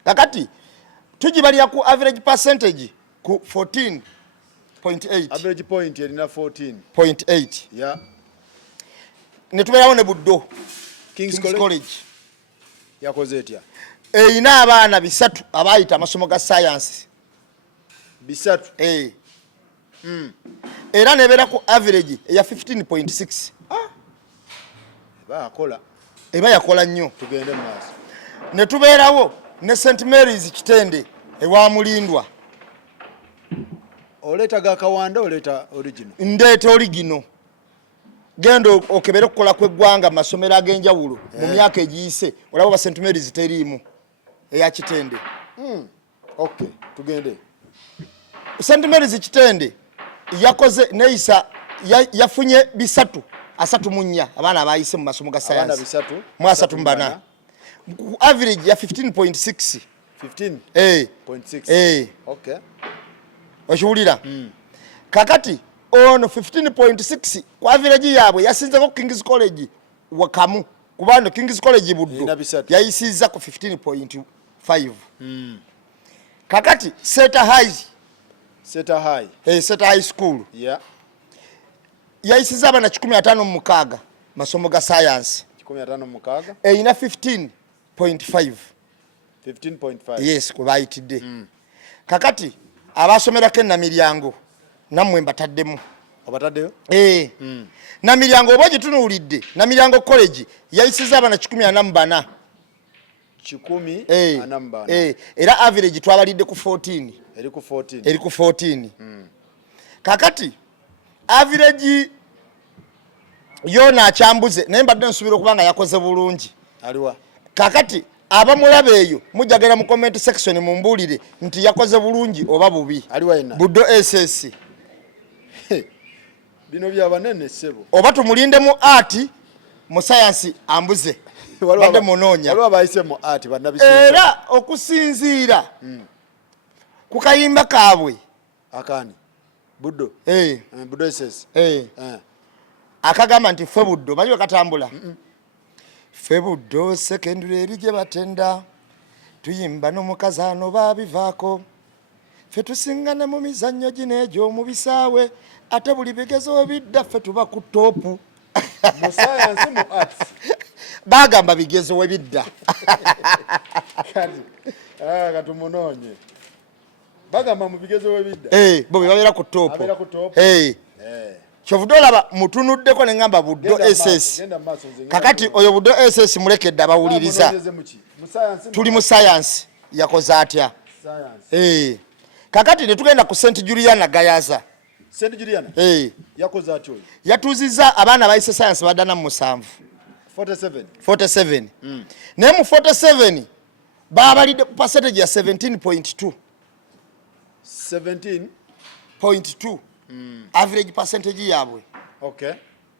kakati tugibalira ku average percentage ku 14.8 average point erina 14.8 ne tubeerawo ne Buddo King's College yakoze etya erina abaana 3 abaayita amasomo ga science 3 era nebeera ku average eya 15.6 eba yakola nnyo tugende maaso ne tubeerawo ne St Mary's Kitende ewa Mulindwa oleeta ga Kawanda oleeta original ndeeta original gendo okebere okukola kw'eggwanga mu masomero ag'enjawulo mu myaka egiyise olaba ba St Mary's teriimu eya Kitende. Okay, tugende. St Mary's Kitende yakoze neeyisa yafunye bisatu asatu mu nnya abaana abayise mu masomo ga science. Abaana bisatu mu asatu mu bana. Average ya 15.6. 15.6. Okay. Oshuulira. Kakati ono 15.6 kwa average yaabwe yasinzeko King's College wakamu kubanga King's College buddo yayisiza ku 15.5. Kakati Seta High Seta High School yayisiza abana 15 mu mukaaga masomo ga science 15 mu mukaaga ina 15.5. Yes, kubayitidde. Kakati abasomerako na milyango namwe mbataddemu obataddeyo na milyango oba gitunuulidde na milyango college yayisiza abana 14 era average twabalidde ku 14 eri ku 14. Kakati average yona akyambuze naye mbadde nsubira okubanga yakoze bulungi aliwa. Kakati abamulaba eyo mujagera mu comment section mumbulire nti yakoze bulungi oba bubi aliwa ina buddo SS bino byabanene sebo oba tumulinde mu art mu science ambuze bade munonya aliwa bayise mu art bannabisi era okusinziira ku kayimba kaabwe akani buddo buddo SS akagamba nti ffe buddo manyi katambula ffe buddo secondary eri gye batenda tuyimba n'omukazano babivaako ffe tusingana mu mizannyo gino egy'omu bisaawe ate buli bigezo bidda ffe tuba ku toopu mu science mu arts bagamba bigezo we bidda katumunoonye bagamba mu bigezo we bidda bo babeera ku toopu kyovuddde olaba mutunuddeko ne ngamba buddo SS kakati oyo buddo SS mulekedde abawuliriza tuli mu science yakoze atya kakati ne tugenda ku St Juliana Gayaza. St Juliana yakoze atyo yatuuziza abaana bayise science badana mu 7 47 naye mu 47 baabalidde ku percentage ya 17.2 average percentage yaabwe. Okay.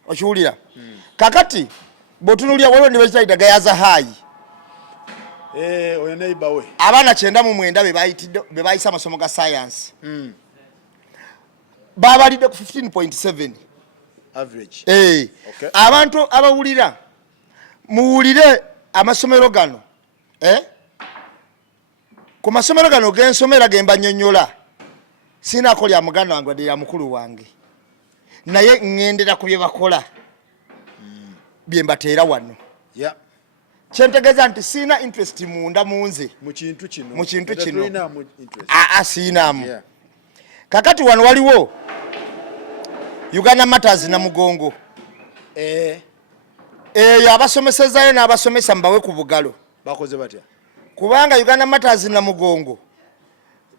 Okiwulira kakati botunulya waliwo ne bakiyita Gayaza High oyo neighbor we abaana 9 be bayise amasomo ga science baabalidde ku 15.7 average. Okay. Abantu abawulira muwulire amasomero gano ku masomero gano gensomera gemba nnyonnyola sinaako lya muganda wange wadde lya mukulu wange naye ŋŋendera ku bye bakola bye mbateera wano kyentegeeza nti siina interest munda munze mu kintu kino siinaamu. Kakati wano waliwo Uganda Matters na Mugongo eyo abasomesezaayo n'abasomesa mbawe ku bugalo bakoze batya kubanga Uganda Matters na Mugongo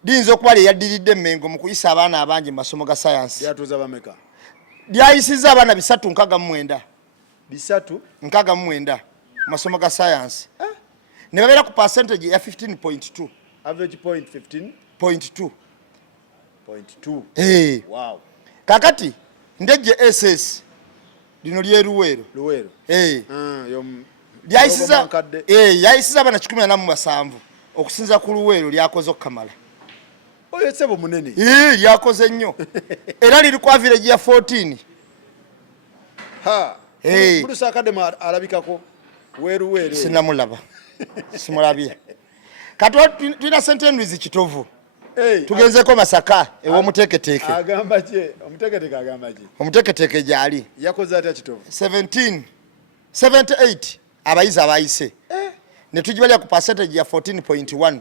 dinza okuba lyeyaddiridde Mengo mu kuyisa abaana abangi mu masomo ga science lyatuuza bameka lyayisiza abaana 369 369 mu masomo ga science ne babeera ku percentage ya 15.2 average point 15.2 wow. Kakati ndejje SS lino lyeruweero yayisiza abaana 17 okusinza ku luweero lyakoze okukamala oyo sebo munene lyakoze nnyo era liri ku average ya 14 Bruce Academy alabikako weruweero sinamulaba simulabye kati tulina St Andrews Kitovu tugenzeko Masaka ew'omuteeketeeke agamba ki omuteeketeeke agamba ki omuteeketeeke gyali yakoze atya Kitovu 78 abayizi abayise ne tugibalya ku percentage ya 14.1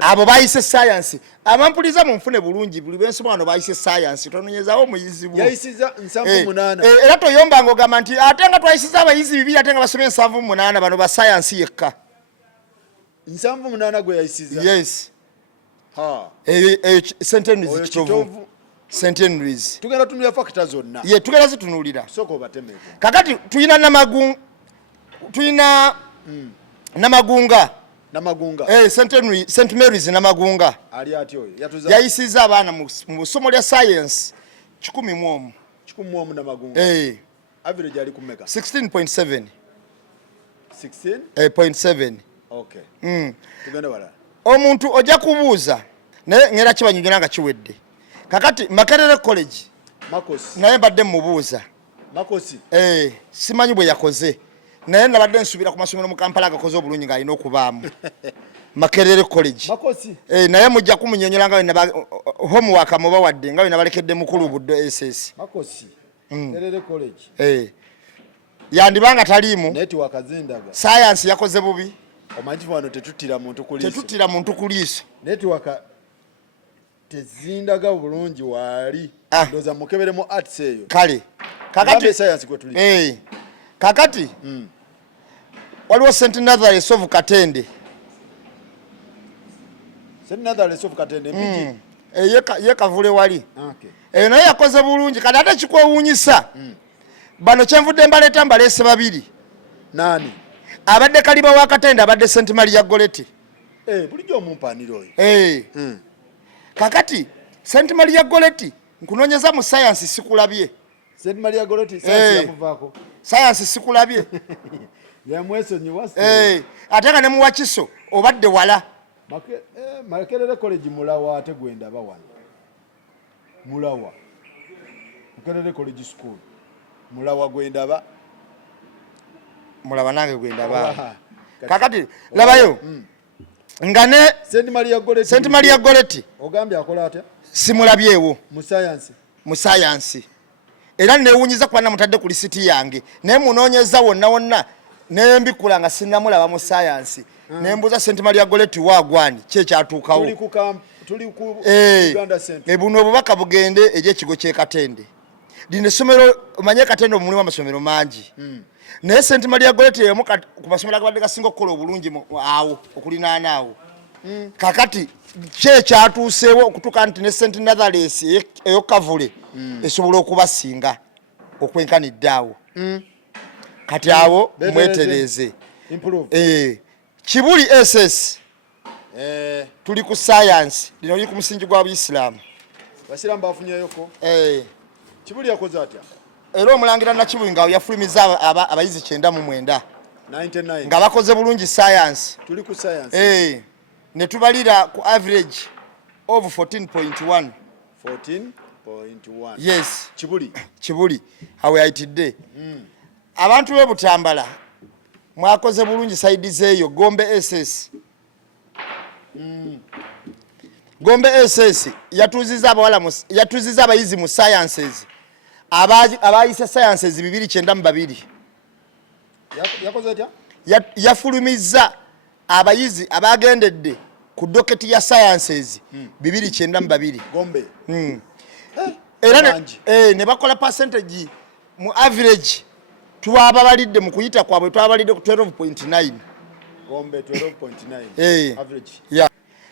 abo bayise science abampuliza mu nfune bulungi buli bensoma wano bayise science tononyezawo omuyizi bwo yayisiza 78 era toyomba ng'ogamba nti ate nga twayisiza abayizi 2 ate nga basomye 78 bano ba science yekka 78 gwe yayisiza yes St Andrews Kitovu St Henry's tugenda tunulira factor zonna ye tugenda zitunulira soko batemeko kakati tulina Namagunga St Mary's Namagunga ali atyo yayisiza abaana mu ssomo lya science 11 Namagunga average ali kumeka 16.7 16.7 okay tugenda wala omuntu ojja kubuuza naye ngera kibanyonyola nga kiwedde kakati Makerere College naye mbadde mubuuza simanyi bwe yakoze naye nabadde nsubira ku masomero mu Kampala agakoze obulungi ng'alina okubaamu Makerere College naye mujja kumunyonyola nga bwe homework mubawadde nga bwe nabalekedde mukulu buddo SS yandibanga taliimu science yakoze bubi omanyi wano tetutira muntu ku liiso network tezindaga bulungi wali ndoza mukeberemu arts eyo kale kakati science kwe tuli kakati waliwo St Nazareth of Katende mpiki ye Kavule wali eyo naye yakoze bulungi kati ate kikwewuunyisa bano kyenvudde mbaleese babiri nani abadde Kaliba wa Katende abadde St Maria Goretti bulijjo omumpaniro oyo kakati St Maria Goretti nkunoonyeza mu science sikulabye St Maria Goretti science yamuvaako science sikulabye ate nga ne mu Wakiso obadde wala Makerere College Mulawa ate gwenda bawana Mulawa Makerere College School Mulawa gwenda ba Mulawa nange gwenda ba kakati labayo nga ne St Maria Goretti ogambye akola atya simulabyewo mu science era newunyiza kuba namutadde ku lisiti yange naye munoonyeza wonna nembikula nga sinnamulaba mu science nembuuza St Maria Goretti waagwani kyekyatuukawo buno obubaka bugende eky'ekigo ky'e Katende lino essomero omanye Katende mulimu amasomero mangi naye St Maria Goretti emu ku masomero agabadde gasinga okukola obulungi awo okulinaana awo kakati kyekyatuuseewo okutuuka nti ne St Nazareth ey'Okavule esobola okubasinga okwenkanidde awo kati awo mwetereeze Kibuli SS tuli ku science lino liri ku musingi gwa Buisiramu Basiramu bafunyeyoko Kibuli yakoze atya era omulangira Nakibuli nga yafulumiza abayizi 99 nga bakoze bulungi science tuli ku science ne tubalira ku average of 14.1 yes Kibuli awe ayitidde abantu b'e Butambala mwakoze bulungi side zeeyo Gombe SS Gombe SS yatuziza abayizi mu sciences abayise sciences 292 yakoze atya yafulumiza abayizi abagendedde ku doketi ya sciences 292 Gombe era ne bakola percentage mu average twababalidde mu kuyita kwabwe twabalidde ku 12.9 Gombe 12.9 average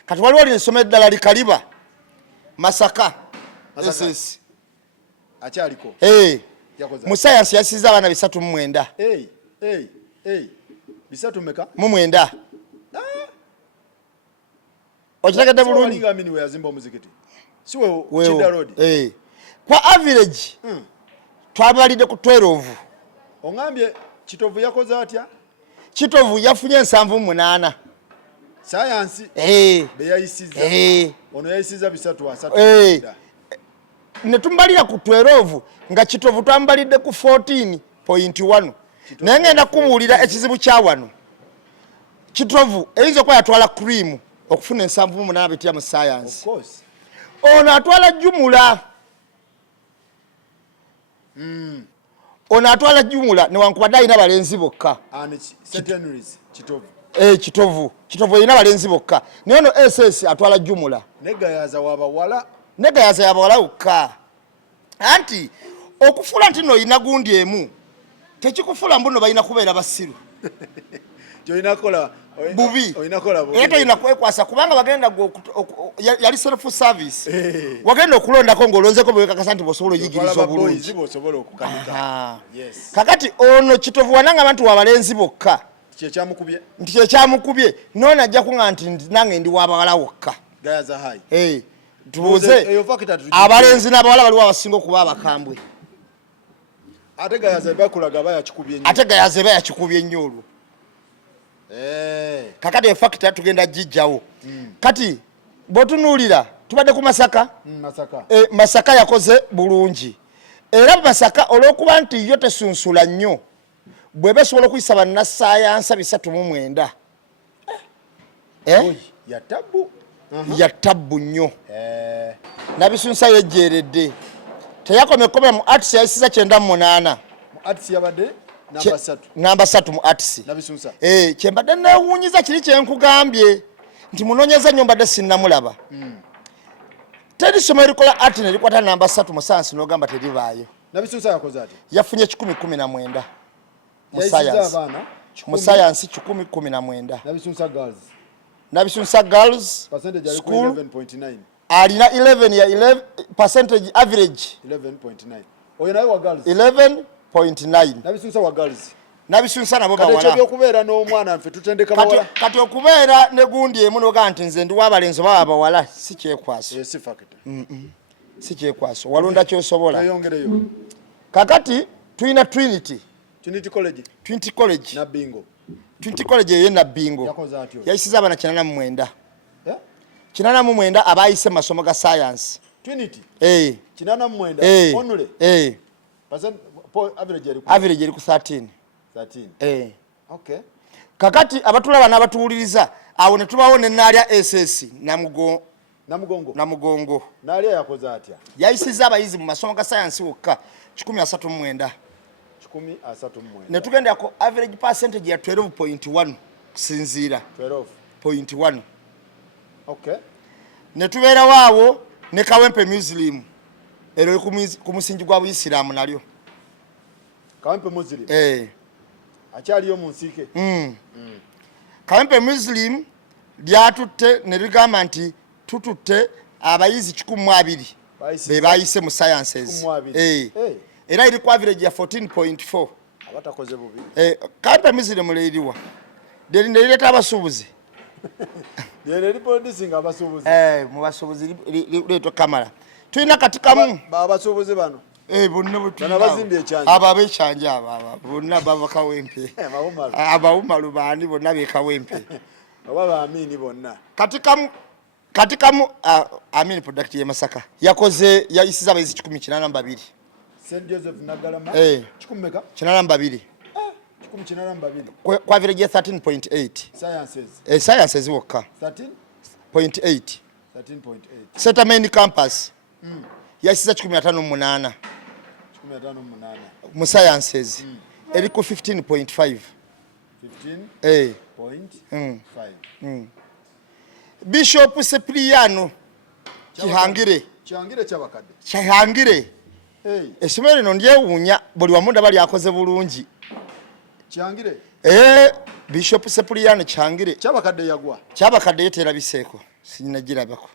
kati waliwo linsoma eddala likaliba Masaka SS akyaliko mu science yasiza abaana 309 bisatu meka mu mwenda okitegedde bulungi ngamini we yazimba omuzikiti siwe Chida Road kwa average twabalidde ku 12 ongambye Kitovu yakoze atya Kitovu yafunye 78 science beyayisiza ono yayisiza bisatu asatu ne tumbalira ku 12 nga Kitovu twambalidde ku 14.1 naye ngenda kubuulira ekizibu kya wano Kitovu eyinza okuba yatwala cream okufuna 78 betya mu science ono atwala jumula ono atwala jumula newankubadde alina balenzi bokka Kitovu erina balenzi bokka naye ono SS atwala jumula negayaza wabawala wokka anti okufula nti noyina gundi emu tekikufula mbuno balina kubeera basiru gyolina kola bubi era ina kwekwasa kubanga bagenda yali self service wagenda okulondako ng'olonzeko bwekakasa nti bosobola oyigiriza obulungi kakati ono kitovu wananga abantu wabalenzi bokka nti kyekyamukubye noona ajja kuŋŋa nti nange ndi wabawala wokka tubuuze abalenzi n'abawala baliwo abasinga okuba abakambwe ate gayaza eba yakikubye nnyo olwo kakati efakita tugenda gijjawo kati bw'otunuulira tubadde ku Masaka Masaka yakoze bulungi era Masaka olw'okuba nti yo tesunsula nnyo bw'eba esobola okuyisa bannasaayansa 309 ya ttabbu nnyo nabisunsa yejjeeredde teyakomekome mu arts yayisiza 98 namba 3 mu arts kyembadde neewuunyiza kiri kyenkugambye nti munoonyeza nnyo mbadde sinnamulaba teri ssomero erikola art nerikwata namba 3 mu sayansi n'ogamba teribaayo yafunye 1019 mu sayansi 1019 nabisunsa girls school alina 11 ya 11 percentage average 11.9 nabisunsa nabo bawala kati okubeera ne gundi emu noga nti nze ndi wabalenzi baba bawala si kyekwaso si kyekwaso walonda kyosobola kakati tulina Trinity College eyo Nabbingo yayisiza abana 89 abayise mu masomo ga science average eri ku 13 kakati abatulaba n'abatuwuliriza awo ne tubawo ne naalya SS Namugongo yayisiza abayizi mu masomo ga science wokka 139 ne tugendako average percentage ya 12.1 kusinziira 12.1 ne tubeerawo awo ne Kawempe Muslim ero ku musingi gwa Buyisiraamu nalyo Kawempe Muslim akyaliyo mu nsiike Kawempe Muslim lyatutte ne ligamba nti tututte abayizi 12 be bayise mu sciences era iri ku average ya 14.4 abatakoze bubi Kawempe Muslim leeriwa nderileta abasuubuzi mu basuubuzi leeto kamala tulina katikamu abasuubuzi bano bonna ababekyanja bonna bava Kawempe abawumalu baani bonna bekawempe katikamu Amin product ye Masaka yakoze yayisiza abayizi 182 St. Joseph Nagalama 182 kwa average ya 13.8 sciences wokka 13.8 Seta Main Campus yayisiza 15 mu sciences eri ku 15.5 Bishop Cipriano Kihangire essomero lino ndyewuunya buli wamunda bali akoze bulungi Bishop Cipriano Kihangire Kyabakadde yeteerabiseeko sinnagirabako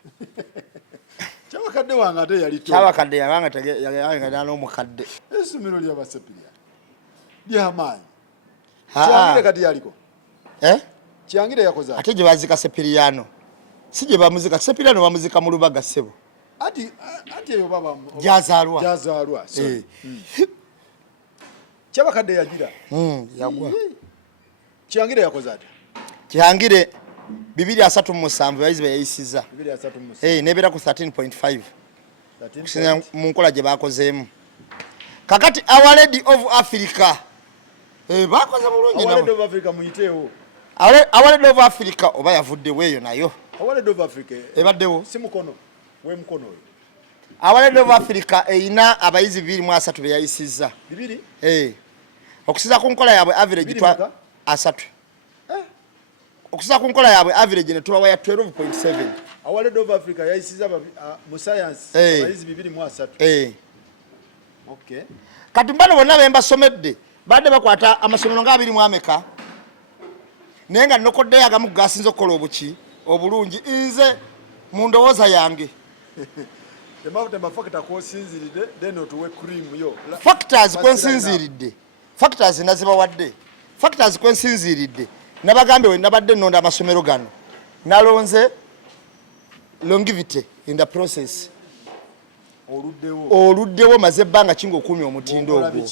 Kyabakadde wange ate yali Kyabakadde yanga n'omukadde essomero ly'Abasepiria ly'amaanyi Kihangire kati yaliko Kihangire yakoze ate gye bazika Cipriano si gye bamuzika Cipriano bamuzika mu Lubaga ssebo ati eyo baba gyazaalwa Kyabakadde yagira yagwa Kihangire yakoze ati Kihangire 237 bayizi bayayisiza nebeera ku 13.5 kusinga mu nkola gye bakozeemu kakati Our Lady of Africa bakoze bulungi Our Lady of Africa muyiteewo Our Lady of Africa oba yavuddewo eyo nayo Our Lady of Africa ebaddewo si mukono we mukono we Our Lady of Africa eyina abayizi 23 beyayisizza okusiza ku nkola yaabwe average twa asatu okusiza ku nkola yaabwe average ne tubawa ya 12.7 Our Lady of Africa yayisiza mu science abayizi 23 kati mbano bonna bemba somedde badde bakwata amasomero nga 2 mu ameka naye nga nokoddeyo agamu gasinza okukola obuki obulungi nze mu ndowooza yange factors nazibawadde factors kwensinziridde nabagambe we nabadde nnonda amasomero gano nalonze longevity in the process oluddewo maze ebbanga kinga okuumya omutindo ogwo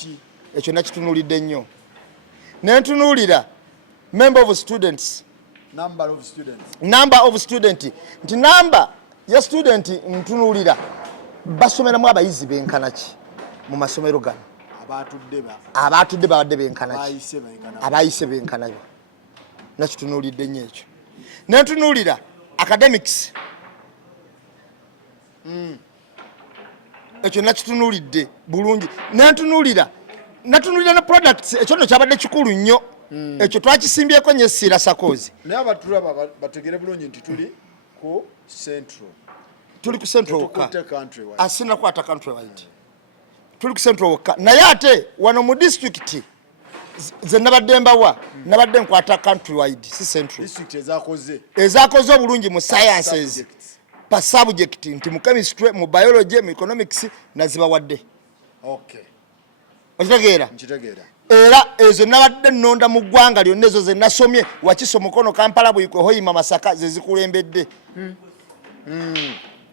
ekyo nakitunulidde nnyo nentunuulira number of student nti namba ya student ntunuulira basomeramu abayizi benkanaki mu masomero gano abatudde babadde benkanaki abayise benkanaki nakitunuulidde nnyo ekyo nentunuulira academics ekyo nakitunuulidde bulungi natunuulira ne products ekyo nno kyabadde kikulu nnyo ekyo twakisimbyeko nnyo essira sakozi naye abatulaba bategere bulungi nti tuli ku central wokka asina kwata country wide tuli ku central wokka naye ate wano mu district ze nabadde mbawa nabadde nkwata country wide si central ezakoze obulungi mu sciences pa subject nti mu chemistry mu biology mu economics nazibawadde okitegeera era ezo nabadde nnonda mu ggwanga lyonna ezo ze nasomye Wakiso Mukono Kampala Buyiko Hoima Masaka ze zikulembedde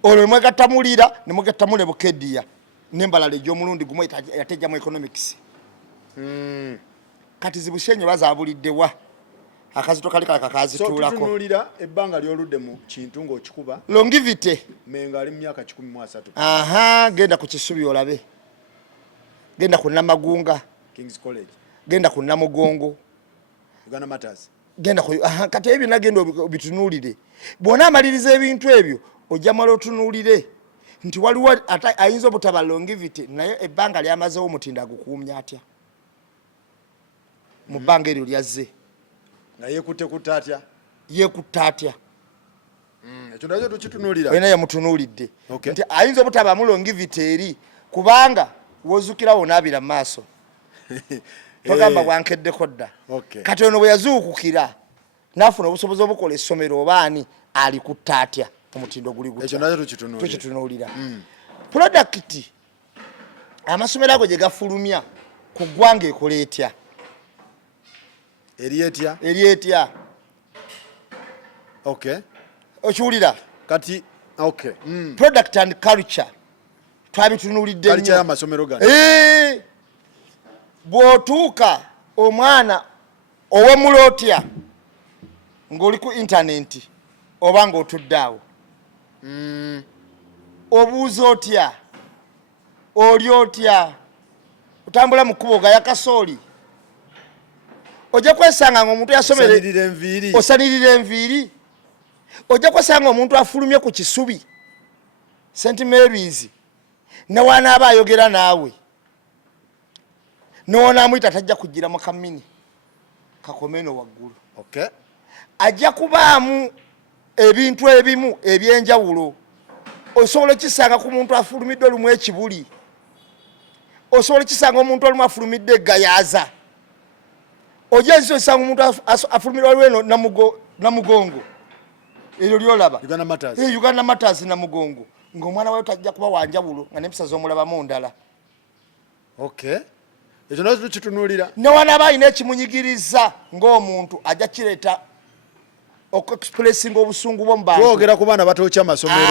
olwo mwegattamulira ne mwegattamule Bukeddia n'embalala egy'omulundi gumu yatejja mu economics kati zibushenye bazaabuliddewa akazito kali kala kakazituulako tutunulira ebbanga lyoludde mu kintu ng'okikuba longevity menga ali mu myaka 13 genda ku Kisubi olabe genda ku Namagunga King's College genda ku Namugongo Uganda Matters genda ku kati ebyo nagenda bitunuulire bwona amaliriza ebintu ebyo ojja mala otunuulire nti waliwo ayinza obutaba longevity naye ebbanga lyamazewo omutindo agukuumya atya mu bbanga eryo lyazze nga yekutta atya ekyo nakyo tukitunuulira olina yamutunuulidde nti ayinza obutaba mu longevity eri kubanga wozukirawo naabira mu maaso togamba bwankeddeko dda kati ono bwe yazuukukira n'afuna obusobozi obukola essomero obaani alikutta atya omutindo guli ekyo nakyo tukitunuulira product amasomero ago gye gafulumya ku ggwanga ekola etya eri etya okiwulira kati product and culture twabitunuulidde nnyo y'amasomero gano bw'otuuka omwana ow'emula otya ng'oli ku intaneti oba ng'otudde awo obuuza otya oli otya otambula mu kkubo ga yakasooli ojja kwesanga ng'omuntu yasomere osanirira enviiri ojja kwesanga omuntu afulumye ku Kisubi St. Mary's newaanaaba ayogera naawe nowonaamuyita tajja kugira mu kamini kakomeno waggulu ajja kubaamu ebintu ebimu ebyenjawulo osobola okisanga ku muntu afulumidde olumu ekibuli osobola okisanga omuntu olumu afulumidde eggayaaza ojja osanga omuntu afulumidde waliwo eno Namugongo eryo lyolaba Uganda Matters Namugongo ng'omwana wayo tajja kuba wanjawulo nga n'empisa z'omulabamu ndala ekyo nakyo tukitunuulira newaanaaba alina ekimunyigiriza ng'omuntu ajja kireeta okuexpressinga obusungu bw'omubantu twogera ku baana batookya amasomero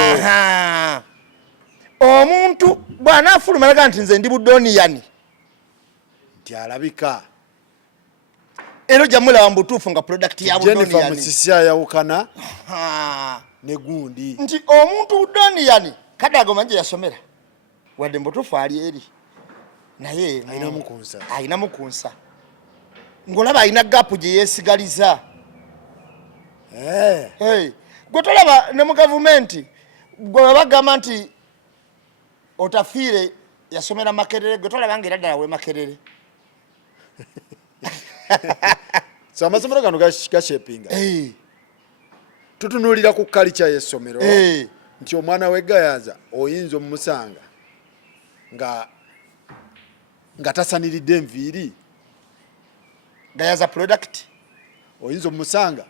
omuntu bw'anaafuluma alaga nti nze ndi budoniyani nti alabika era ojja mulaba mu butuufu nga product ya budoniyani Jennifer Musisi ayawukana ne gundi nti omuntu budoniyani kade agomanyi gye yasomera wadde mu butuufu ali eri naye ayinamu ku nsa ng'olaba alina gaapu gye yeesigaliza gwe tolaba ne mu gavumenti gwe bagamba nti otafiire yasomera Makerere gwe tolaba nga era ddala we Makerere so amasomero gano gashepinga tutunuulira ku culture y'essomero nti omwana w'eggayaaza oyinza omumusanga nga tasaniridde enviiri gayaza product oyinza omusanga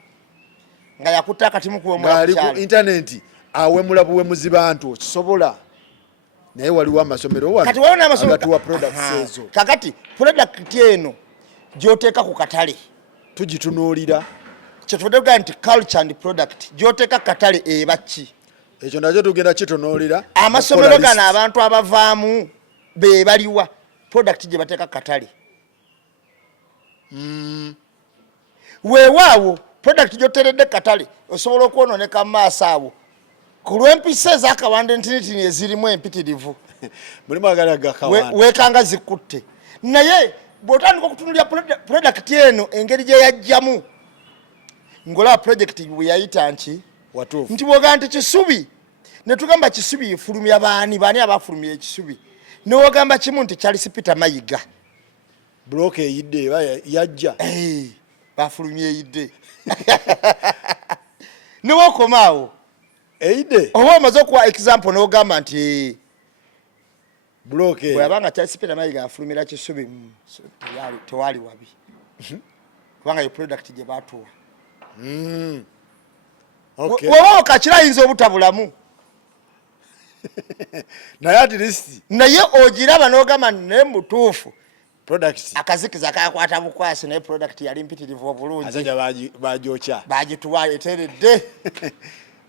nga yakutta akatimu kuwemula ali ku internet awemula buwemuzi bantu kisobola naye waliwo amasomero kati waliwo n'amasomero agatuwa products ezo kakati product eno gyoteeka ku katale tugitunuulira kyetuvudde nti culture and product gyoteeka ku katale eba ki ekyo nakyo tugenda kitunuulira amasomero gano abantu abavaamu be baliwa product gye bateeka ku katale weewaawo product gyoteredde ku katale osobola okwononeka mu maaso awo ku lw'empisa ez'akawanda entinitini ezirimu empitirivu mulimu agalagakawanda weekanga zikutte naye bw'otandika okutunulira product eno engeri gye yajjamu ng'olaba project bwe yayita nti bw'ogaa nti kisubi ne tugamba kisubi ifulumya baani abafulumya ekisubi newogamba kimu nti Charles Peter Mayiga bloke eyidde eba yajja bafulumya eyidde newokomaawo eyidde oba omaze okuwa example newogamba nti bloke bweyabanga Charles Peter Mayiga afulumira kisubi tewali wabi kubanga yo product gye batuwa woba okakirayinza obutabulamu naye at least naye ogiraba n'ogamba naye mutuufu product akazikiza kakwata bukwasi naye product yali mpitirivu obulungi azajja bagyokya bagituwa eteredde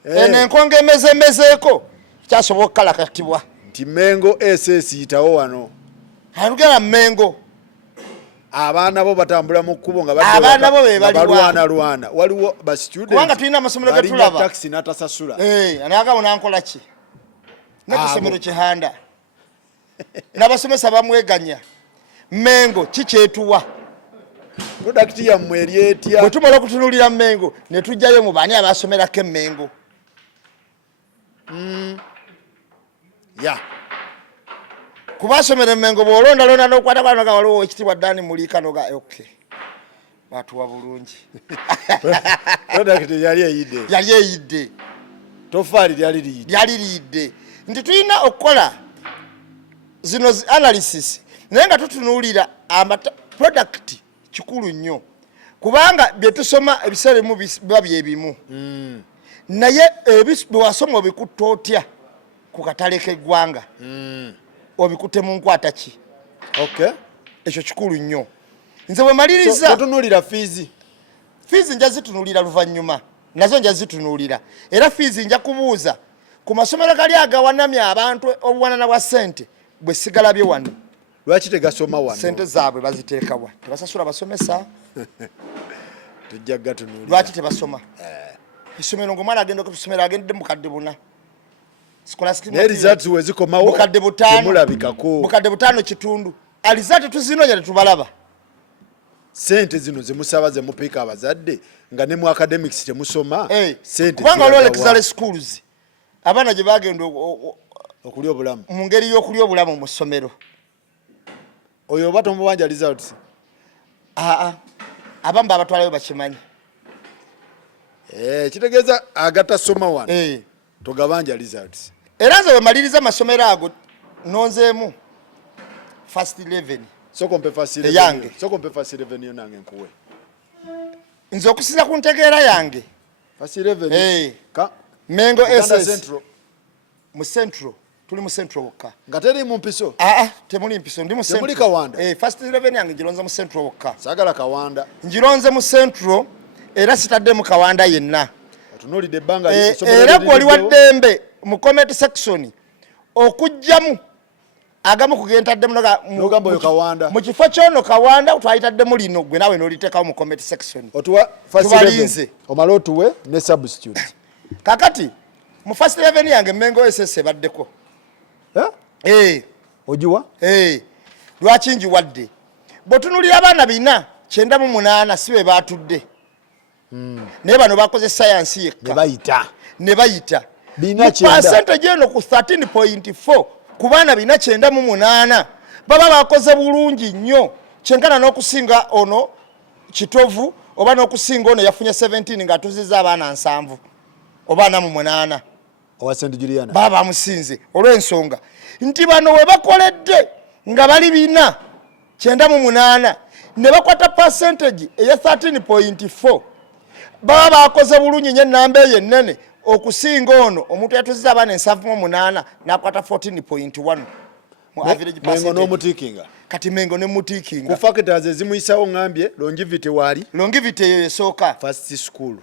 eno enkonga emezeemezeeko kyasobola okukalakatibwa nti Mengo SS yitawo wano alugera Mengo abaana bo batambula mu kkubo nga abaana bo be balwana waliwo ba students kubanga tulina amasomero ge tulaba taxi n'atasasula anagabo nankola ki n'ekisomero Kihanda n'abasomesa bamweganya Mengo kikyetuwa product yammwe eryetya bwe tumala okutunulira Mengo ne tujjayo mu baani abasomerako Mengo kubasomera Mengo bw'olondalonda n'okwata kwanoga waliwo ekitibwa Dani Mulika noga okay batuwa bulungi product yali eyidde tofaali lyali liyidde nti tulina okukola zino analysis naye nga tutunuulira product kikulu nnyo kubanga bye tusoma ebiseera ebimu biba byebimu naye bwewasoma obikutta otya ku katale k'eggwanga obikutte mu nkwata ki ekyo kikulu nnyo nze bwe maliriza otunuulira fees nja zitunuulira luvannyuma nazo nja zitunuulira era fees nja kubuuza ku masomero gali agawanamya abantu obuwanana bwa ssente bwe sigalabye wano lwaki tegasoma wano ssente zaabwe baziteeka wa tebasasula basomesa tujja gatunuulira lwaki tebasoma essomero ng'omwana agenda okusomero agendedde mukadde buna naye results we zikomawo temulabikako bukadde butaano kitundu alizati tuzinoonya tetubalaba sente zino zemusaba zemupiika abazadde nga ne mu academics temusoma sente kubanga waliwo lexale schools abaana gye bagenda okulya obulamu mu ngeri y'okulya obulamu mu ssomero oyo oba tomubanja results abamu babatwalayo bakimanyi kitegeeza agatasoma wano togabanja results era nze wemaliriza amasomero ago nonzeemu first 11 sokompe first 11 yo nange nkuwe nze okusinza ku ntegeera yange first 11 Mengo SS mu central tuli mu central wokka nga teri mu mpiso temuli mpiso ndi mu central temuli Kawanda first 11 yange ngironze mu central wokka sagala Kawanda ngironze mu central era sitadde mu Kawanda yenna otunulidde ebbanga era gwoli waddembe mu comment section okujjamu agamu kugentadde nogamba oyo Kawanda mu kifo kyono Kawanda twayitaddemu lino gwe nawe noliteekawo mu comment section otuwa first 11 omala otuwe ne substitute kakati mu first 11 yange Mengo SS baddeko ojiwa lwaki njiwadde bw'otunulira abaana 498 si be baatudde naye bano bakoze science yekka ne bayita percentage eno ku 13.4 ku baana 498 baba bakoze bulungi nnyo kyenkana n'okusinga ono kitovu oba n'okusinga ono yafunye 17 ng'atuzizza abaana 7 oba 8 owa St. Juliana baba bamusinze olw'ensonga nti bano we bakoledde nga bali 498 ne bakwata percentage eya 13.4 baba bakoze bulungi nnyo ennamba eyo ennene okusinga ono omuntu yatuziza abaana 7.8 n'akwata 14.1 mu average Mengo n'omutiikinga kati Mengo ne mutiikinga ku factors ezimuyisawo ngambye longevity wali longevity eyo esooka first school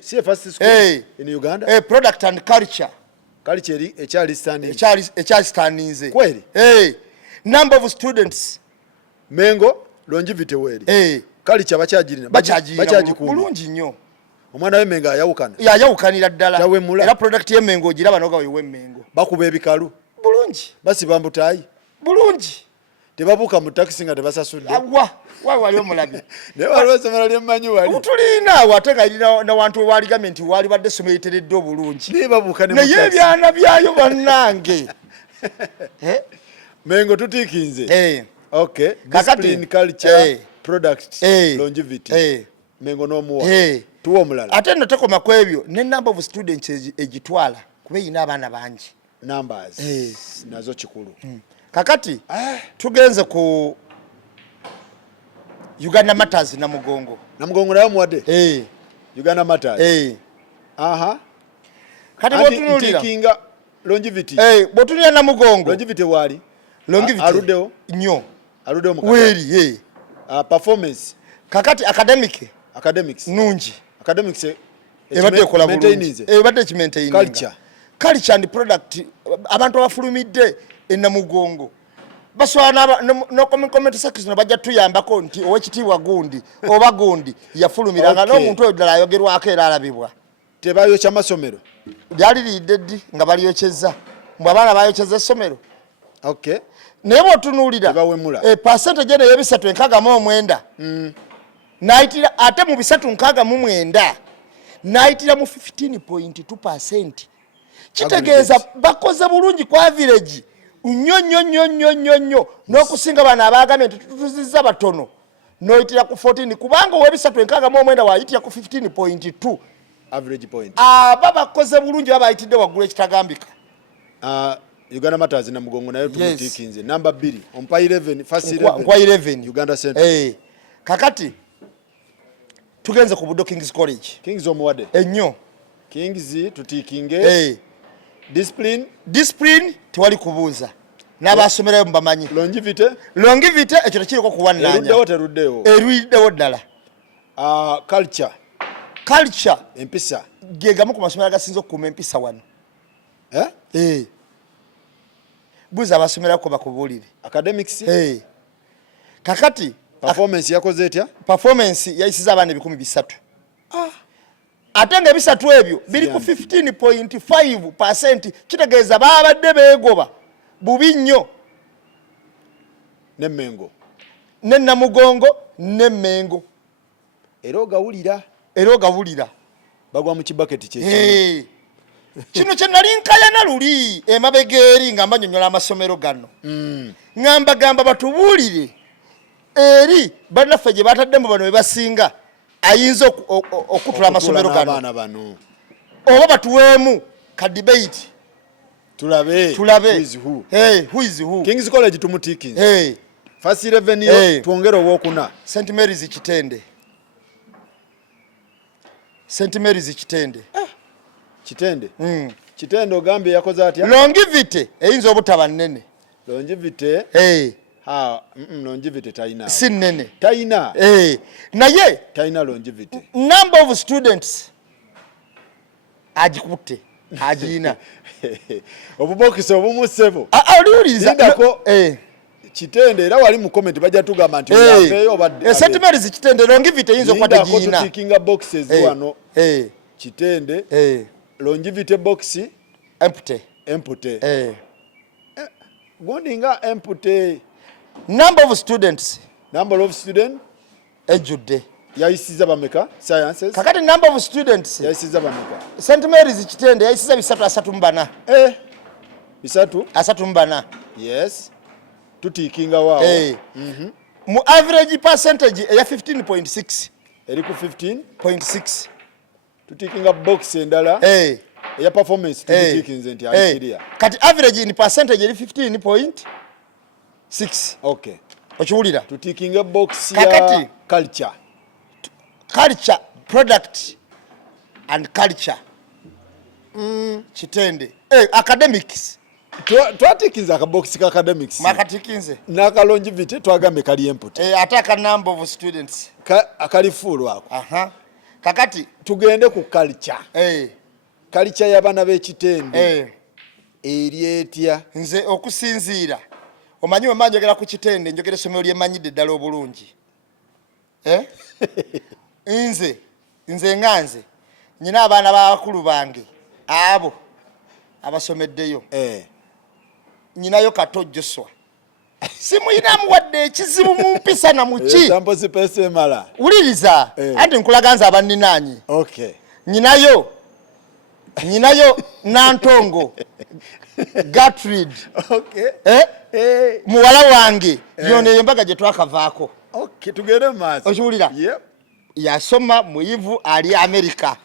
si first school in Uganda product and culture ekyali standing ekyali standinze kweli number of students Mengo longevity weli culture bakyagirina bulungi nnyo omwana w'Emmengo ayawukana yayawukanira ddala era product y'Emmengo ogiraba noga wewe Emmengo bakuba ebikalu bulungi basiba mbutaayi bulungi tebabuuka mu taxi nga tebasasudde wali omulabi naye waliwo essomero lyemmanyi wali tulina awo ate nga irina nawantu wewali gavumenti wali badde essomero literedde obulungi naye ebyana byayo bannange Mengo tutiikinze okay discipline culture product longevity Mengo n'omuwa tuwa omulala ate nno tekoma ku ebyo ne number of students egitwala kuba eyina abaana bangi numbers nazo kikulu kakati tugenze ku Uganda Matters Namugongo nayo muwadde Uganda Matters kati botunulira kinga longevity botunulira Namugongo longevity wali longevity arudeo nnyo arudeo mu weri performance kakati academics nungi academics ebadde ekola bulungi ebadde kimaintaining culture and product abantu abafulumidde Namugongo basobola no comment section bajja tuyambako nti owekitiibwa gundi oba gundi yafulumiranga n'omuntu oyo ddala ayogerwako era alabibwa tebayokya amasomero lyali lidde ddi nga balyokyezza mbwe abaana bayokyezza essomero naye bw'otunuulira percentage eno ey'ebisatu n'ayitira ate mu bisatu 69 n'ayitira mu 15.2%. Kitegeeza bakoze bulungi ku average nnyo n'okusinga bano abaagambye nti tutuzizza batono n'oyitira ku 14 kubanga ow'ebisatu 69 waayitira ku 15.2 average point aba bakoze bulungi baba bayitidde waggulu ekitagambika. Uganda Matters Namugongo nayo tumutiikinze number 2 ompa 11 first 11 Uganda Central kakati tugenze ku Buddo Kings College Kings omuwadde ennyo Kings tutiikinge discipline tewali kubuuza n'abasomerayo mubamanyi longevity ekyo tekiriko kuwannanya eruddewo ddala culture empisa ge gamu ku masomero agasinza okukuuma empisa wano buuza abasomerako bakubuulire academics kakati performance yakoze etya performance yayisiza abaana 300 ate nga ebisatu ebyo biri ku 15.5%. kitegeeza babadde beegoba bubi nnyo n'Emmengo ne Namugongo n'Emmengo era ogawulira bagwa mu kibaketi kye kino kye nali nkayana luli emabega eri nga mbanyonyola amasomero gano ngamba batubuulire eri bannaffe gye bataddemu bano be basinga ayinza okutula amasomero gano oba batuweemu ka debate tulabe who is who. Kings College tumutiikinze first 11 yo twongere owokuna St Mary's Kitende Kitende ogambye yakoze atya longevity eyinza obutaba nnene longevity longevity taina si nnene taina naye taina longevity number of students agikutte agiina obubokisi obumusebo oliwuliza Kitende era wali mu comment bajja tugamba nti yafeeyo badde St Mary's Kitende longevity eyinza okuba tegiina tutikinga boxes wano Kitende longevity box empty gondinga empty number of students ejjudde yayisiza bameka sciences kakati number of students yayisiza bameka St Mary's Kitende yayisiza 334 334 yes tutikinga wao mu average percentage eya 15.6 eri ku 15.6 tutikinga box endala eya performance tutikinze nti aikiria kati average in percentage eri 15.6 okay okiwulira tutikinga box Kakati. ya culture product and culture kitende academics twatikinza akabox ka academics makatikinze n'aka longevity twagambe kali input ate aka number of students akali full ako kakati tugende ku culture culture y'abaana b'ekitende eri etya nze okusinziira omanyi we manjogera ku kitende njogera essomero lyemmanyidde ddala obulungi nze nganze nyina abaana b'abakulu bange abo abasomeddeyo nyinayo katojjoswa simuyinamu wadde ekizibu mu mpisa na muki sampozi pesa emala wuliriza anti nkulaganza abanninaanyi nyinayo Nantongo Gertrude muwala wange yona embaga gye twakavaako tugende mu maaso okiwulira yasoma muyivu ali Amerika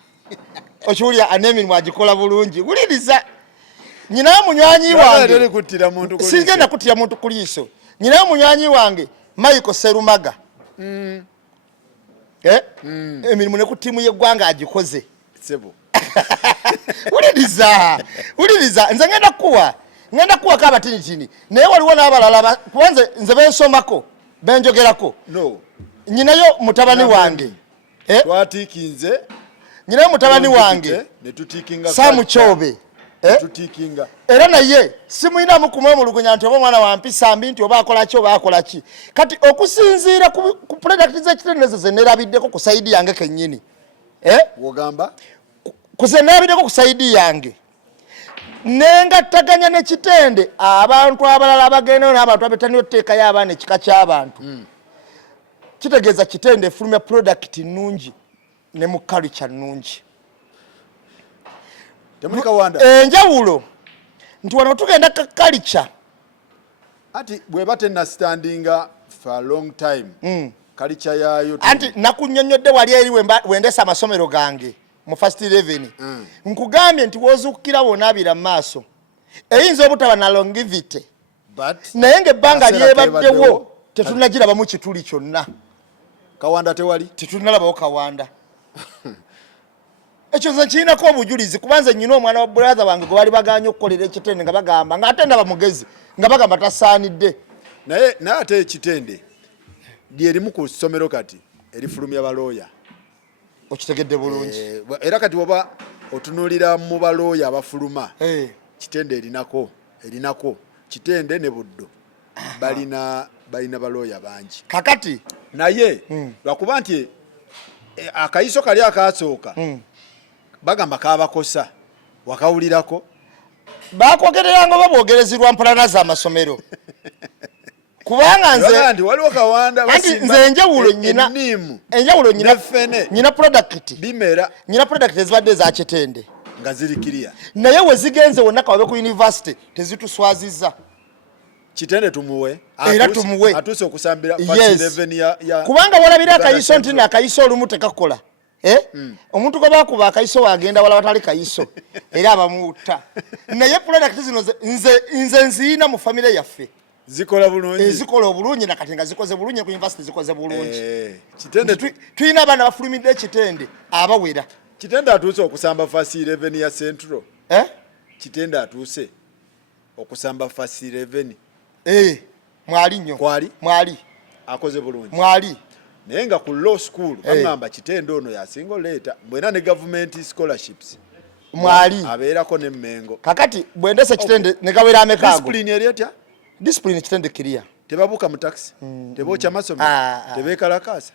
okiwulira anemirimu agikola bulungi wuliriza nyinayo munywanyi wange sigenda kuttira muntu ku liiso nyinayo munywanyi wange Michael Serumaga emirimu ne ku ttiimu y'eggwanga agikoze wuliriza nze ngenda kuwako abatinitini naye waliwo n'abalala kubanze nze bensomako benjogerako nyinayo mutabani wange twatikinze nyinayo mutabani wange Samuchobe era naye simuyinamu kumwemulugunya nti oba omwana wampisa mbi nti oba akola ki kati okusinziira ku product z'ekitendezo ze nerabiddeko ku saidi yange kennyini wogamba kuzenerabiddeko ku saidi yange nengattaganya n'ekitende abantu abalala abagendeyo n'abantu abetaniyo tteekayo abaana ekika ky'abantu kitegeeza kitende efulumya product nnungi ne mu culture nnungi enjawulo nti wano tugenda culture ati bweba tenastandinga for a long time culture yayo anti nakunnyonnyodde wali eri wendesa amasomero gange mu first 11 nkugambye nti wozuukira wonaabira mu maaso eyinza obutaba na longevity naye ng'ebbanga lyebaddewo tetunagirabamu kituli kyonna kawanda tewali tetunalabawo kawanda ekyo nze kirinako obujulizi kubanze nyina omwana wa brother wange gwe bali baganya okukolera ekitende nga bagamba ng'ate ndaba mugezi nga bagamba tasaanidde naye ate ekitende lyerimu ku ssomero kati erifulumya balooya okitegedde bulungi era kati oba otunuulira mu balooya abafuluma kitende erinako kitende ne buddo balina balooya bangi kakati naye lwakuba nti akayiso kali akasooka bagamba kabakosa wakawulirako bakwogereranga oba bwogerezirwa mpalana z'amasomero kubanga nze waliwo kawanda nze enjawulo nyina product bimera nyina product ezibadde za kitende nga ziri kiriya naye we zigenze wonna kawabe ku university tezituswaziza kitende tumuwe era tumuwe atuse okusambira fast 11 kubanga walabira akayiso nti akayiso olumu tekakola omuntu gwe bakuba akayiso wagenda wala watali kayiso era abamuutta naye product zino nze nziina mu family yaffe zikola bulungi zikola obulungi nakati nga zikoze bulungi ku university zikoze bulungi kitende tuyina abaana bafulumidde ekitende abawera kitende atuuse okusamba fast 11 ya central kitende atuuse okusamba fast 11 mwali nnyo mwali akoze bulungi mwali naye nga ku law school bagamba kitende ono yasinga oleeta bwena ne government scholarships mwali abeerako n'emmengo kakati bwendese kitende ne gawera amekaago discipline yali etya discipline kitende kiriya tebabuuka mu taxi tebokya masomero tebeekalakaasa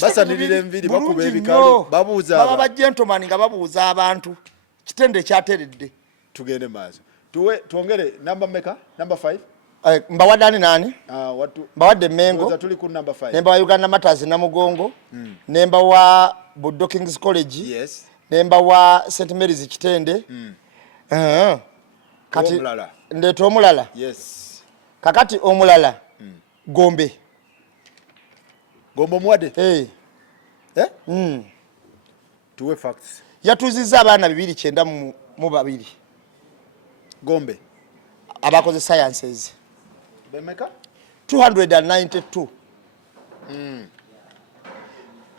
basanirira enviri bakuba ebikalu babuuza baba bagentleman nga babuuza abantu kitende kyateredde tugende maaso tuongere namba meka namba 5 mbawadde ani nani mbawadde Mengo tuli ku namba 5 nemba wa Uganda Matters Namugongo nemba wa Buddo Kings College nemba wa St Mary's Kitende kati ndeeta omulala kakati omulala Gombe muwadde tuwe facts yatuzizza abaana 292 Gombe abakoze sciences bemeka 292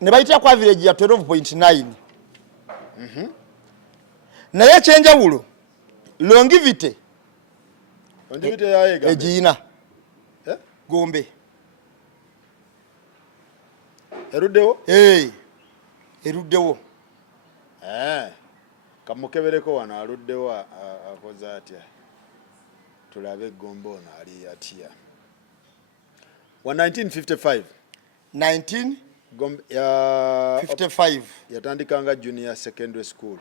ne bayitira ku average ya 12.9 naye ekyenjawulo longevity egiina Gombe eruddewo eruddewo kamukebereko wano aluddewo akoze atya tulabe Gombe ono ali atya wa 1955 Gombe ya 55 yatandikanga junior secondary school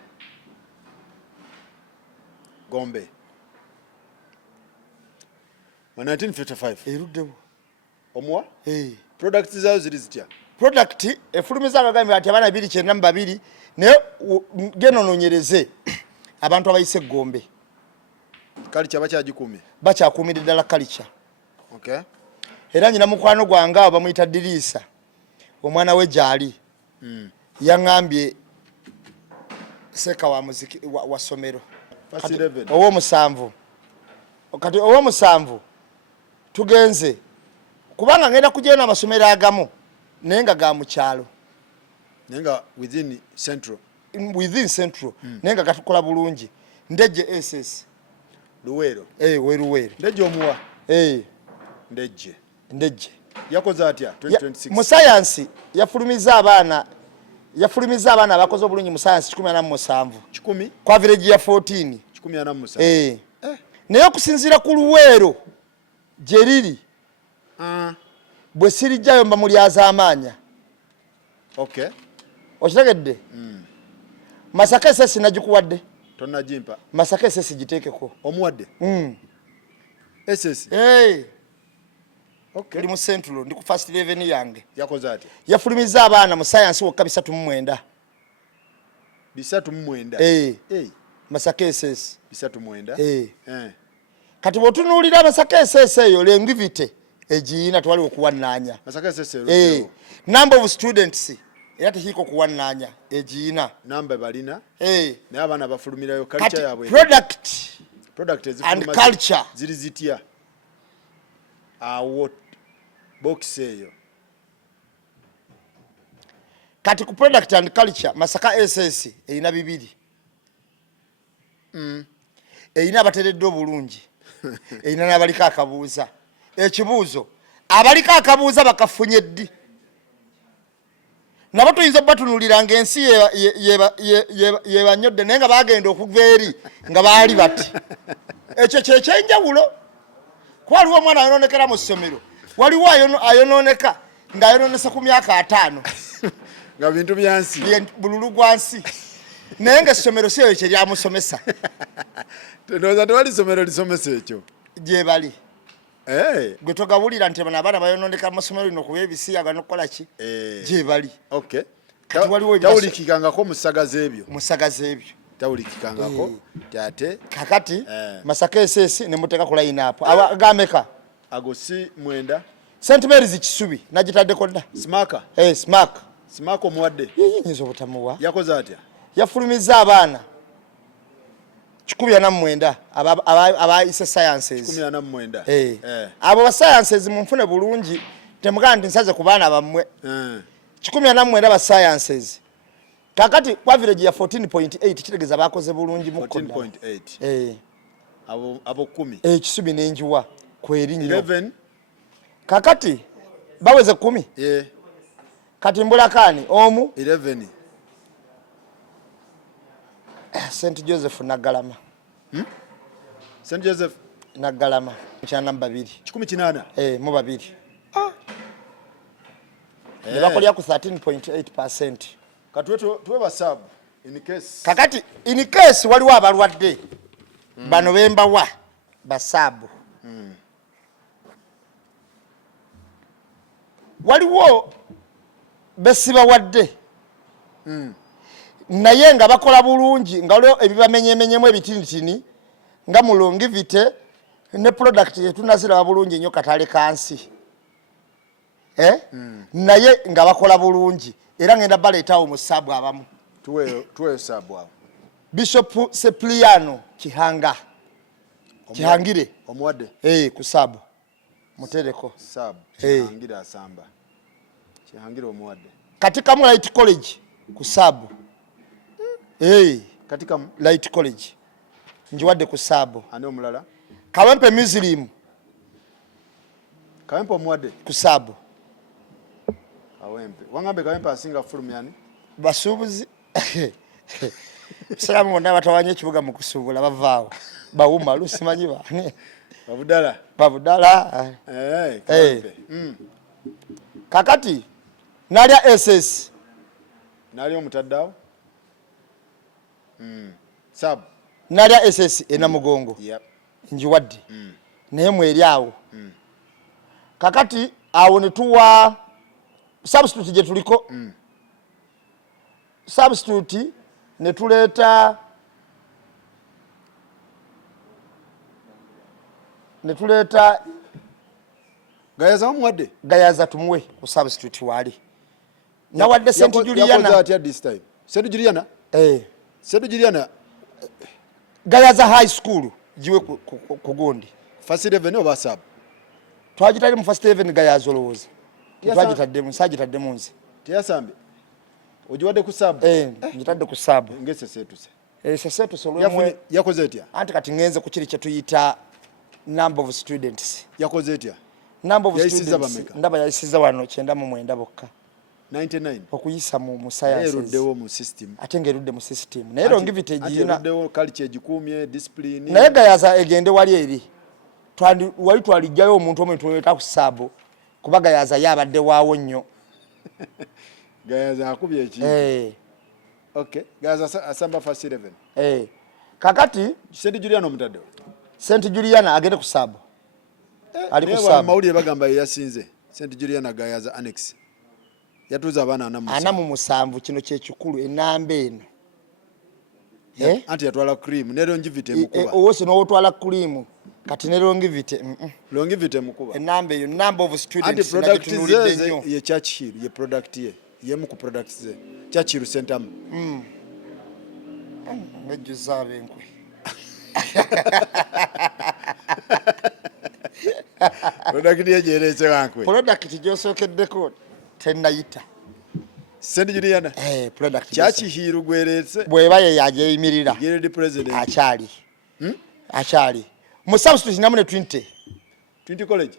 Gombe wa 1955 eruddewo omwa products zayo ziri zitya product efulumiza abagambye ati abana 292 naye genononyereze abantu abayise Gombe culture bakyagikumye bakyakumira ddala culture okay era nyina mukwano gwange abo bamuyita Dirisa omwana we jali yaŋambye seka wa muziki wa somero owo musanvu kati owo musanvu tugenze kubanga ngenda kujena amasomero agamu nenga ga mu kyalo nenga within central nenga gatukola bulungi ndeje SS Luwero weruwero ndeje omuwa ndeje yakoze atya 2026 mu science yafulumiza abaana abakoze obulungi mu science 17 kwa average ya 14 17 naye okusinziira ku Luwero jeriri bwe sirijjayo mba mulyaza amaanya okay okitegedde Masaka SS nagikuwadde tonajimpa Masaka SS giteekeko omuwadde SS okay mu central ndi ku first 11 yange yakoze ati yafulumiza abaana mu science wokka 3 Masaka SS 3 kati botunuulira Masaka SS eyo lengivite egiina twali okuwannanya Masaka SS number of students era tekiko kuwannanya egiina namba balina naye abaana bafulumirayo culture yabwe product and culture ziri zitya awo box eyo kati ku product and culture Masaka SS erina 2 erina abateredde obulungi erina n'abaliko akabuuza ekibuuzo abaliko akabuuza bakafunye ddi nabo tuyinza batunuulira ng'ensi yebanyodde naye nga bagenda okuva eri nga baali bati ekyo kyekyenjawulo kuba waliwo omwana ayonoonekera mu ssomero waliwo ayonooneka ng'ayonoonesa ku myaka 5 nga bintu byansi bululu gwa nsi naye ng'essomero si eyo kyeryamusomesa ndowooza tewali ssomero lisomesa ekyo gye bali gwe togabulira nti bano abaana bayonooneka mu masomero lino okuba ebisiyaga n'okukola ki gye bali kati waliwo tawulikikangako mu ssaga z'ebyo tawulikikangako ate kakati Masaka SS ne muteeka ku line up agameka ago si 9 St Mary's Kisubi nagitaddeko dda Smack omuwadde yinza obutamuwa yakoze atya yafulumiza abaana 19 abayise sciences 19 abo ba sciences munfune bulungi temugamba nti nsaze ku baana bammwe 19 ba sciences kakati kwa average ya 14.8 kitegeza bakoze bulungi mu 14.8 abo 10 Kisubi n'enjiwa kweri nnyo 11 kakati baweze 10 kati mbulakani omu 11 St Joseph Nagalama St Joseph Nagalama nchana 2 18 mu 2 ne bakolya ku 13.8%. Katwe tuwe basabu in case kakati in case waliwo abalwadde bano bemba wa basabu waliwo besiba wadde naye nga bakola bulungi nga waliwo ebibamenyemenyemu ebitinitini nga mulongivite ne product yetunazira bulungi nnyo katale kansi naye nga bakola bulungi era ngenda baleetawo mu sabu abamu tuwe sabu abo Bishop Sepliano Kihanga Kihangire omuwadde ku sabu mutereko sub kihangira asamba kihangira omuwadde katika mu Light College ku sub katika Light College njiwadde ku sub ani omulala Kawempe Muslim Kawempe omuwadde ku sub Kawempe wangambe Kawempe asinga fulum yani basubuzi salamu wonna batawanye ekibuga mu kusubula bavaawo bawuma lusimanyi bane babudala Kawempe kakati nalya SS nalya omutaddawo sub nalya SS ena mugongo njiwadde naye mweri awo kakati awo ne tuwa substitute je tuliko substitute ne tuleeta gayaza omwadde gayaza tumuwe ku substitute wali nawadde St Juliana yakoze atya this time St Juliana St Juliana gayaza high school jiwe ku Gondi first 11 oba sub twagitali mu first 11 gayaza olowooza twagitadde mu nze teyasambe ojiwadde ku sub njitadde ku sub ngesesetuse sesetuse olwemwe yakoze etya anti kati ngenze ku kiri kye tuyita number of students yakoze etya number of students ndaba yayisiza wano 99 bokka 99 okuyisa mu sciences eruddewo mu system ate ngerudde mu system naye longevity ejina eruddewo culture egikumye discipline naye gayaza egende wali eri wali twalijjayo omuntu omwe tuleta ku sabo kuba gayaza yabadde waawo nnyo gayaza akubye eki okay gayaza asamba first 11 kakati St Juliana omutaddewo St Juliana agende ku sabo ali ku sabo mawulire bagamba yasinze St Juliana gayaza annex yatuza abana ana mu musanvu kino kye kikulu enamba eno anti yatwala cream ne longevity mukuba owose n'otwala cream kati ne longevity mukuba enamba eyo number of students anti product ze ye Churchill ye product ye mu ku products ze Churchill center ngejuzabe enkwe product ye jerese wankwe product gyosookeddeko tenayita St Juliana product Churchill gweretse bweba ye yajeyimirira ye president achali mu substitute namune 20 college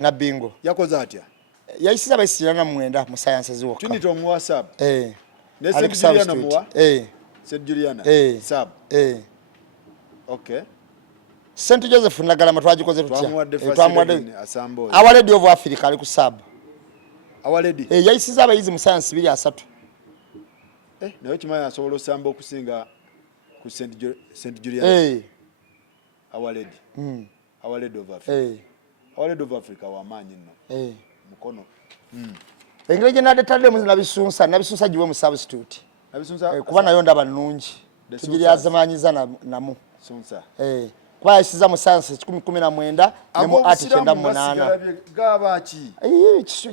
na bingo yakoze atya yayisiza bayisirana mwenda mu sciences wokka Trinity omu WhatsApp ne St Juliana muwa St Juliana sub okay St Joseph Nagalama twagikoze tutya twamuwadde asambo Our Lady of Africa ali ku sub Our Lady yayisiza abayizi mu science 2 nayo kimaya asobola osamba okusinga ku St Juliana Our Lady Our Lady of Africa Our Lady of Africa wamanyi nno mukono engeri gye nadetadde mu nabisunsa giwe mu substitute kuba nayo ndaba nnungi tugiryazamanyiza namu sunsa kuba yayisiza mu science 1019 ne mu art 98 gabaki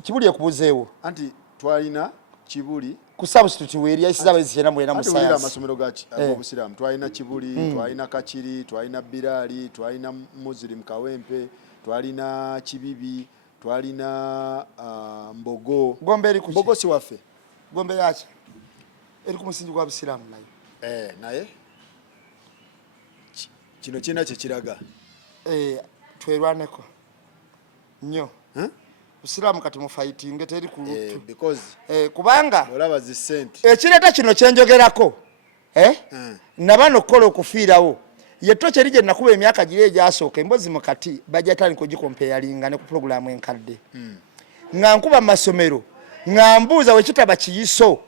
kibuli ekubuzeewo anti twalina kibuli ku substitute weri yayisiza abayizi 98 mu science amasomero gachi abobusiramu twalina kibuli twalina kachiri twalina birali twalina Muslim Kawempe twalina kibibi twalina mbogo si wafe gombe yacha eri ku musingi gwa bisiramu nayo naye kino kina kye kiraga twerwaneko nnyo busiramu kati mu fighting teri ku lutu because kubanga olaba zi sent ekireta kino kyenjogerako nabano kola okufiirawo yetto kye lije nakuba emyaka gire egyasooka embozi mu kati bajatandika ogikompayalinga ne ku programu enkadde nga nkuba masomero nga mbuuza wekitaba kiyiso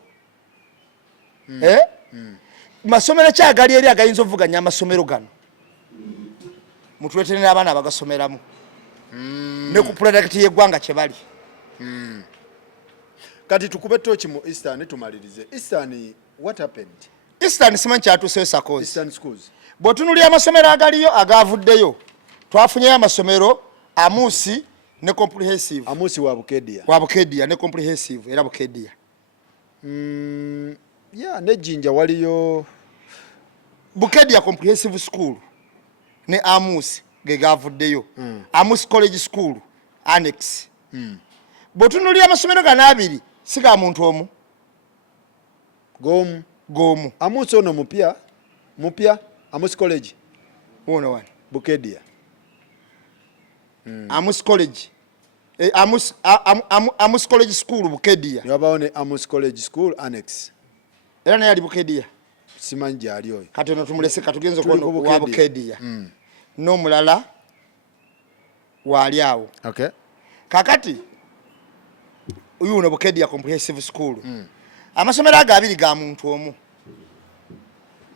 masomero kyagali eri agayinza ovuganya amasomero gano mutuletere n'abaana abagasomeramu ne ku product y'eggwanga kye bali kati tukube tochi mu Eastern tumalirize Eastern what happened Eastern simanyi kyatuuseyo sakozi Eastern schools bw'otunuulira amasomero agaliyo agavuddeyo twafunyeyo amasomero Amusi ne comprehensive Amusi wa Bukedia ne comprehensive era Bukedia ne Jinja waliyo Bukedia comprehensive school ne Amusi ge gavuddeyo Amusi college school annex bwotunulira amasomero gano abiri siga muntu omu gomu Amusi ono mupya Amusi college uno wani Bukedia Amusi college Amusi college school Bukedia yabawo ne Amusi college school annex era naye ali Bukedia simanyi gyali oyo kati ono tumulese katugenze okuona wa Bukedia n'omulala wali awo okay kakati uyu uno Bukedia comprehensive school amasomero ago abiri ga muntu omu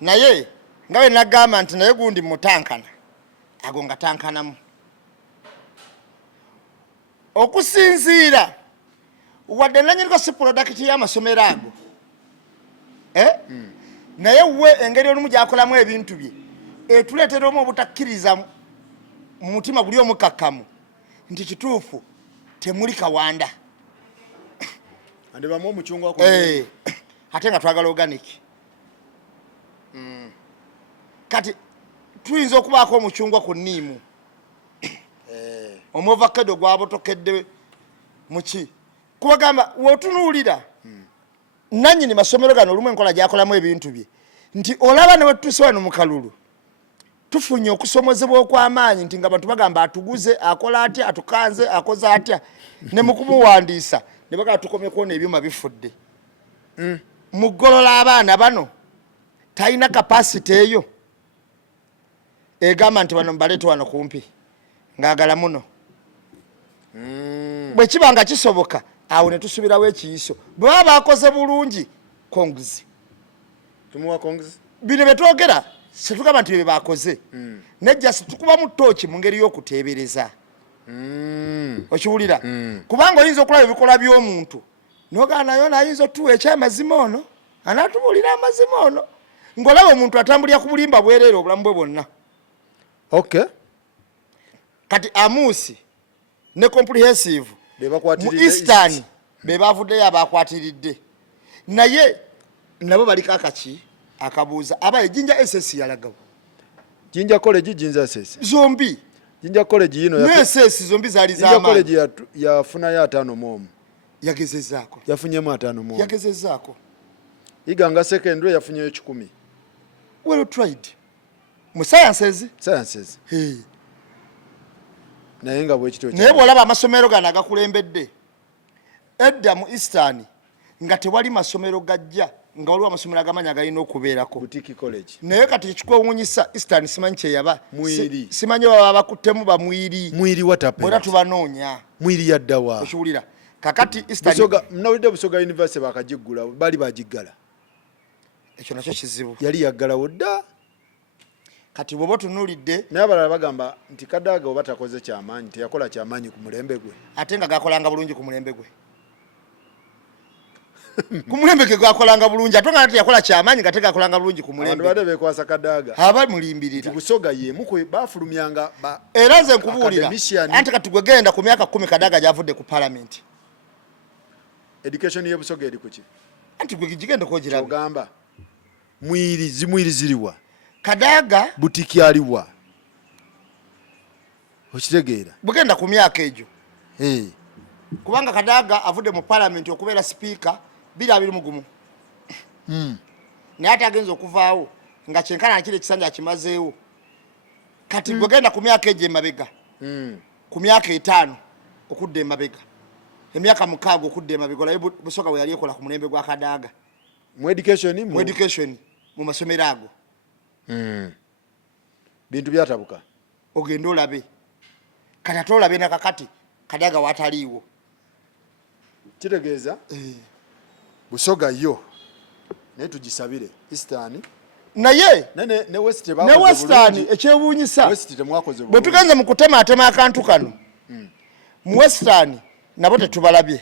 naye ngawe nagamba nti naye gundi mutankana ago nga tankanamu okusinziira wadde nanyiriko si product y'amasomero ago naye we engeri olumu gyakolamu ebintu bye etuleetera omu obutakkiriza mu mutima guli omukakkamu nti kituufu temuli Kawanda ande bamu omucungwa ate nga twagala organic kati tuyinza okubaako omucungwa ku nniimu omuvakado gwabotokedde muki kubagamba wotunuulira nanyini masomero gano olumu enkola gyakolamu ebintu bye nti olaba ne wetutuuse wano mu kalulu tufunye okusomozebwa okw'amaanyi nti nga bantu bagamba atuguze akola atya atukanze akoze atya ne mu kumuwandiisa ne bagala tukomye kuona ebyuma bifudde mu ggolola abaana bano talina kapasite eyo egamba nti bano mbaleete wano kumpi ng'agala muno bwe kiba nga kisoboka awo ne tusubirawo ekiyiso bwe baba bakoze bulungi konguzi tumuwa konguzi bino bye twogera situgamba nti bye bakoze nejja situkuba mu ttooki mu ngeri y'okuteebereza okiwulira kubanga oyinza okulaba ebikola by'omuntu nogaa nayo nayinza otuwa ekyamazima ono anaatubulira amazima ono ng'olaba omuntu atambulira ku bulimba bwereere obulamu bwe bwonna okay kati Amusi ne comprehensive mu Eastern be bavuddeyo abakwatiridde naye nabo baliko akaki akabuuza abaye Jinja SS yalagawo Jinja college Jinja SS zombi Jinja college yino ya SS zombi zali za Jinja college yafuna ya 5 mu yagezezaako yafunyemu 5 mu yagezezaako iganga secondary yafunyeyo 10 well tried mu sciences naye nga bwekityo naye bw'olaba amasomero gano agakulembedde edda mu Eastern nga tewali masomero gajja nga waliwo amasomero agamanyi agalina okubeerako Butiki college naye kati ekikwewuunyisa Eastern simanyi kyeyaba mwiri simanyi baba bakuttemu bamwiri watape bwera tubanoonya mwiri yaddawa okiwulira kakati Eastern mnawulidde Busoga University bakagiggula bali bagiggala ekyo nakyo kizibu yali yaggalawo dda kati bwoba tunuulidde naye abalala bagamba nti Kadaga oba takoze kyamaanyi teyakola kyamaanyi ku mulembe gwe ate nga gakolanga bulungi ku mulembe gwe ku mulembe gwe gakolanga bulungi ate nga teyakola kyamaanyi nga tegakolanga bulungi ku mulembe abantu badde beekwasa Kadaga aba mulimbirira Busoga yemu kwe bafulumyanga era nze nkubuulira anti kati gwe genda ku myaka 10 Kadaga gyavudde ku parliament education ye Busoga eri kuki anti gwe gigenda kwogiraba ogamba mwiri ziriwa Kadaga butiki aliwa okitegeera bugenda ku myaka egyo kubanga Kadaga avudde mu parliament okubeera speaker 2021 naye ate agenza okuvaawo nga kyenkana nakiri ekisanja kimazeewo kati bwegenda ku myaka egyo emabega ku myaka 5 okudda emabega emyaka 6 okudda emabega naye Busoga we yali ekola ku mulembe gwa Kadaga mu education mu masomero ago bintu byatabuka ogenda olabe kati ate olabe nakakati Kadaga wataliiwo kitegeeza Busoga yo naye tugisabire Eastern naye ne Western ekyewuunyisa temwakoze bwe tugenze mu kutematema akantu kano mu Western nabo tetubalabye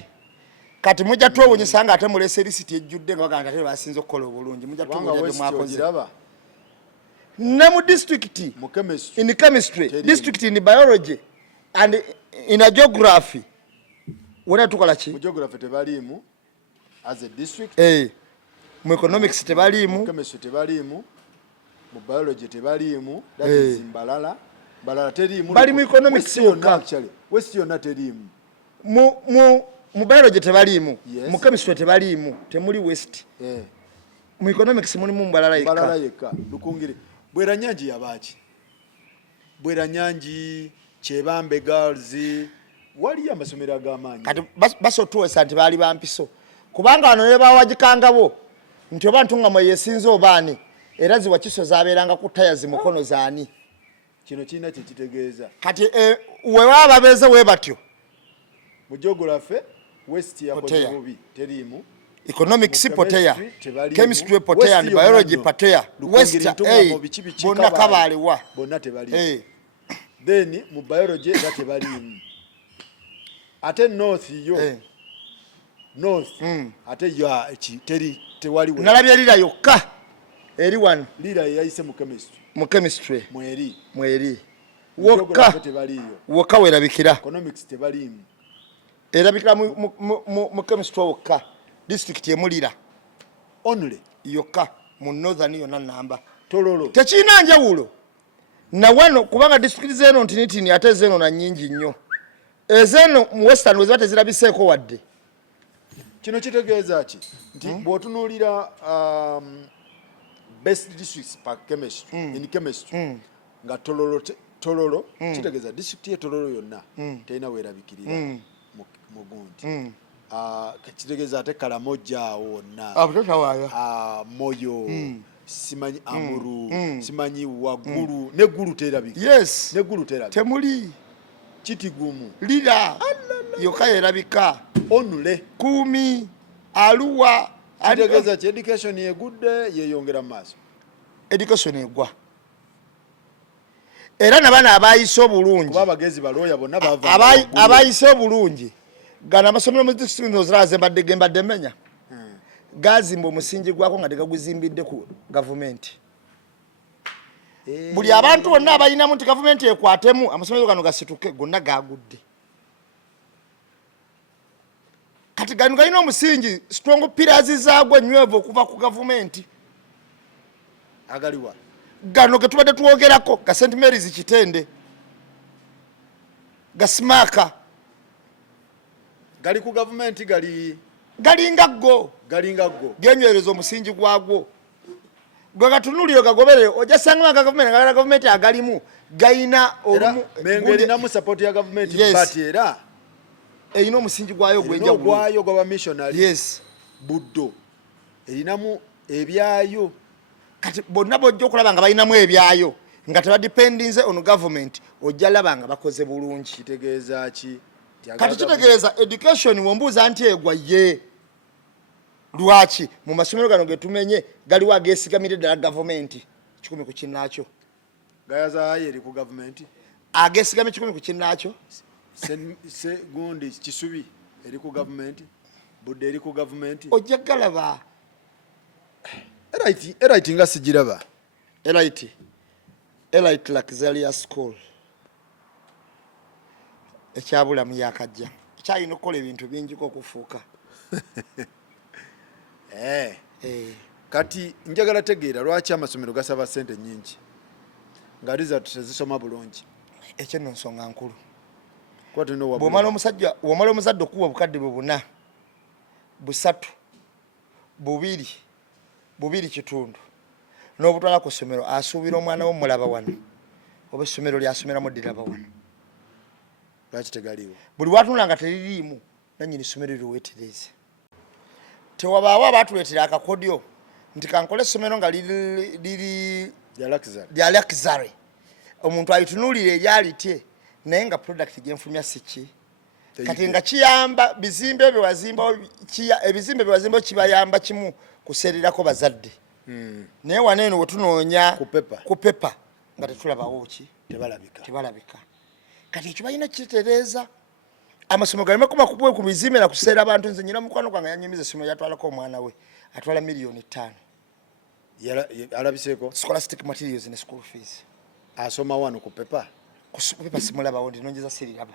kati mujja twewuunyisa nga ate mulese lisiti ejjudde nga bagamba ate basinze okukola obulungi mujja tuwulira mwakoze ne mu district in chemistry district in biology and in a geography wona tukola ki mu geography tebaliimu as a district mu economics tebaliimu mu chemistry tebaliimu mu biology tebaliimu that is Mbalala teriimu bali mu economics yokka West yonna teriimu. Mu biology tebaliimu, Yes. mu chemistry tebaliimu, temuli West. Mu economics mulimu Mbalala yekka. Lukungiri. Bweranyangi yabaaki. Bweranyangi, Kyebambe Girls, waliyo amasomero ag'amaanyi. Kati basotuwesa nti baali bampiso. Kubanga wano ne bawagikangabo nti oba ntunga yesinze obaani era ziwakiso zabeeranga ku taya zimukono zaani. Kino kirina kye kitegeeza. Kati weewaba babeeze we batyo. Mu geography West yakoze bubi teriimu. Economics poteya, chemistry poteya, and biology poteya. West bonna kabaliwa. Bonna tebaliimu. Then mu biology era tebaliimu. Ate north yo. North ate ya tewali we. Nalabye lira yokka eri wano. Lira yayise mu chemistry. Mu chemistry. Mweri. Wokka werabikira. Economics tebaliimu. Erabikira mu chemistry wokka. District emulira. Only. Yokka mu northern yonna namba. Tololo. Tekina njawulo. Na wano kubanga district zeno ntinitini ate zeno na nyingi nnyo. Ezeno mu western wezi tezirabiseeko wadde. Kino kitegeeza ki nti bw'otunuulira best districts pa chemistry in chemistry nga tololo kitegeeza district ye tololo yonna terina weerabikirira mu gundi. Kitegeeza ate Karamoja wonna Moyo simanyi Amuru simanyi Waggulu n'eggulu terabika. Yes. N'eggulu terabika. Temuli. Kitigumu. Lira. Yokka yerabika. Onule. Kuumi. Aluwa. Kitegeeza ki education yegudde yeyongera mu maaso. Education egwa. Era nabana abayise obulungi. Kuba abagezi balooya bonna bava. Abayise obulungi. Gana amasomero mu district noziraze mbadde gembadde menya. Gazimba omusingi gwako nga tegaguzimbidde ku government. Buli abantu bonna abayinamu nti government ekwatemu amasomero gano gasituke gonna gagudde. Kati gano galina omusingi strong pillars zaagwo nywevu okuva ku government. Agaliwa. Gano ke tubadde tuwogerako ga St Mary's Kitende. Gasimaka. Gali ku government galinga go. Genywerezo omusingi gwagwo. Gwe gatunuliro gagobere ojasanga ga government agalimu gaina mengeri namu support ya government but era eyino omusingi gwayo gwayo gwa missionary. Yes. Buddo erinamu ebyayo kati bonna bojjo okulaba nga balinamu ebyayo nga tebadependinze on government ojja laba nga bakoze bulungi. Kitegeeza ki? Kati kitegeeza education wombuuza nti egwa ye lwaki mu masomero gano getumenye galiwo agesigamire ddala government 10 ku kinnaakyo. Gayazayo eri ku government agesigamye 10 ku kinnaakyo. Se gundi Kisubi eri ku government. Budde eri ku government. Ojja galaba. Elite nga sigiraba. Elite Luxurious School. Ekyabulamu yakajja. Ekyalina okukola ebintu bingi ko kufuuka. Kati njagala tegeera lwaki amasomero gasaba ssente nnyingi nga result tezisoma bulungi. Ekyo nno nsonga nkulu. Bw'omala omuzadde okuwa obukadde bwe 4, 3, 2 kitundu n'obutwala ku ssomero asuubira omwana we mulaba wano oba essomero lyasomeramu ddiraba wano. Lwaki tegaliwo? Buli watunula nga teririimu nannyini essomero liweetereze. Tewabaawo abaatuleetera akakodyo nti kankole essomero nga liri lya luxury. Omuntu ayitunuulire eryalitye naye nga product gyenfulumya siki. Kati nga kiyamba bizimbe bye wazimbawo ebizimbe bye wazimbawo kibayamba kimu kuseererako bazadde. Naye waneeno we tunoonya ku pepa nga tetulabawo ki tebalabika. Kati ekyo balina kitereeza amasomero galeme kuba ku bizimbe na kuseera abantu. Nze nyina mukwano gwange yanyumiza essomero yatwalako omwana we atwala $5,000,000. Alabiseeko scholastic materials ne school fees. Asoma wano ku pepa. Ku pepa simulabawo ndinonyeza siriraba.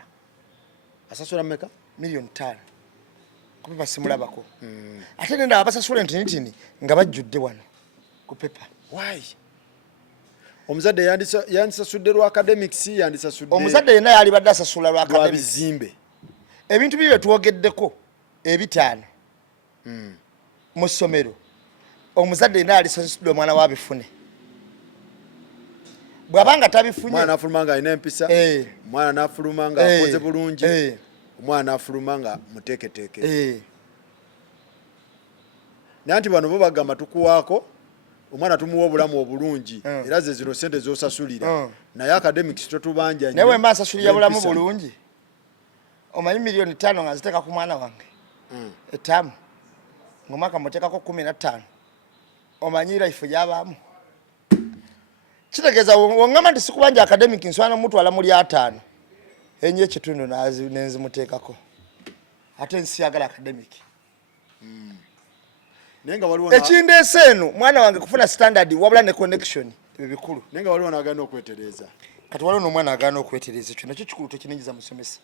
Asasula mmeka? $5,000,000. Ku pepa simulabako. Ate nenda abasasula ntinitini nga bajjudde wano ku pepa. Why? omuzadde yandisasudde lwa academics yandisasudde omuzadde yenna yali badde asasula lwa academics bizimbe ebintu bibyo tuwogeddeko ebitaano mu ssomero omuzadde yenna yali asasudde omwana wa bifune bw'abanga tabifunye omwana n'afuluma nga alina empisa omwana n'afuluma nga akoze bulungi omwana n'afuluma nga muteeketeeke naye nti bano bo bagamba tukuwaako omwana tumuwa obulamu obulungi era ze zino sente z'osasulira naye academics totubanja nnyo naye bwe mba nsasulira bulamu bulungi omanyi miliyoni 5 nga ziteeka ku mwana wange etamu ng'omwaka muteekako 15 omanyi life gy'abaamu kitegeeza wongamba nti sikubanja academic nswana mutwala muli 5 enye ekitundu nenzimuteekako ate nsiyagala academic ekindeese eno mwana wange kufuna standard wabula ne connection ebyo bikulu naye nga waliwo n'agaana okwetereza kati waliwo n'omwana agaana okwetereza ekyo nakyo kikulu tekiningiza musomesa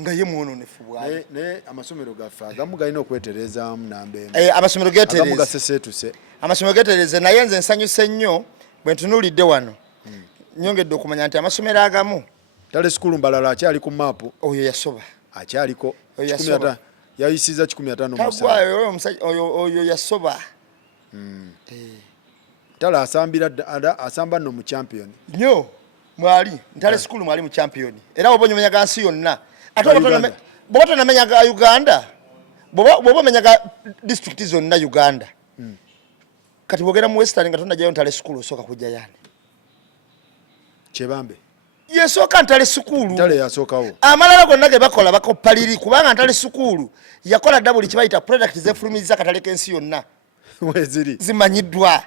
nga ye mwononefu bwayo naye amasomero gaffe agamu galina okweterezaamu nambeemu amasomero geetereze gaseseetuse amasomero geetereze naye nze nsanyuse nnyo bwe ntunuulidde wano nyongedde okumanya nti amasomero agamu tale sukulu mbalala akyali ku maapu oyo yasoba akyaliko yayisiza 15 oyo yasoba tale asamba nno mu champion nnyo mwali ntale sukulu mwali mu champion era oba onyomenyaga nsi yonna ate bwoba tonamenyaga Uganda bwoba omenyaga district zonna Uganda kati bwogera mu western nga tonajjayo ntale sukulu osooka kujja yani Kyebambe yesooka ntale sukulu ntale yasookawo amalala gonna ge bakola bakopaliri kubanga ntale sukulu yakola double kibayita product zefulumiza katale kensi yonna weziri zimanyiddwa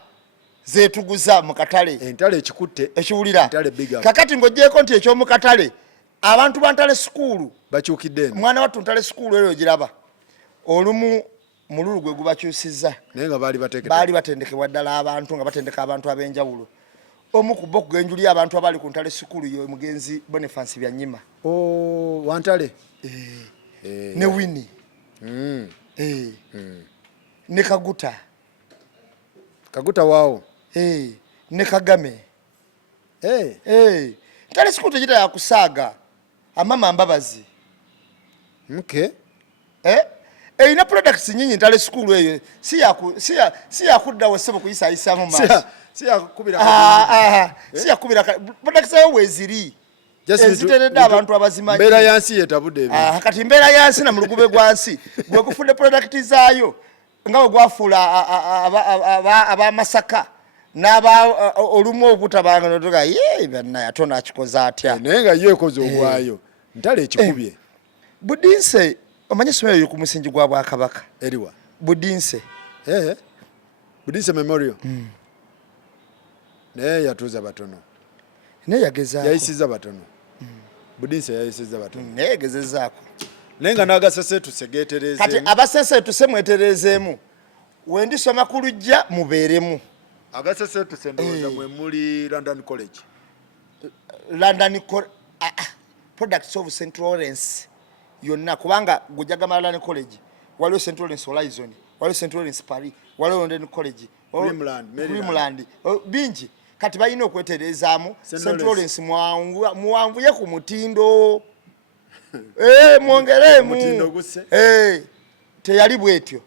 zetuguza mu katale entale ekikutte ekiwulira kakati ng'oggyeko nti ekyomu katale abantu ba ntale sukulu bakyukidde eno mwana wattu ntale sukulu eyo giraba olumu mululu gwe gubakyusizza naye nga baali batendekebwa ddala abantu nga batendeka abantu ab'enjawulo omu ku bo kugenjuli abantu abali ku ntale sukulu yo mugenzi Boniface Byanyima wantale ne Winnie ne Kaguta waawo ne Kagame ntale sukulu tegita yakusaaga amama Mbabazi erina products nyinyi ntale sukulu eyo si yakuddawo ssebo kuyisaayisaamu maaso si yakubira products eyo weeziri eziteredde abantu abazimanyi mbeera yansi yetabudde kati mbeera yansi na mulugube gwansi gwe gufudde product zaayo nga bwe gwafuula abamasaka n'aba olumu obutabanga notoga bannaye ate onakikoze atya naye nga ye ekoze obwayo ntale ekikubye Budinse omanyi essomero liri ku musingi gwa Bwakabaka eriwa Budinse Budinse Memorial naye yatuuza batono naye yagezaako yayisiza batono Budinse yayisiza batono naye yagezezaako naye nga n'agaseseetuse geetereezeemu kati abaseseetuse mwetereezeemu wendisoma ku lujja mubeeremu agaseseetuse ndowooza mwe muli London College products of St. Lawrence yonna kubanga gujjaga London College waliwo St. Lawrence Horizon waliwo St. Lawrence Paris waliwo London College Dreamland bingi kati balina okweterezaamu St. Lawrence muwanvuye ku mutindo mwongeremu teyali bwetyo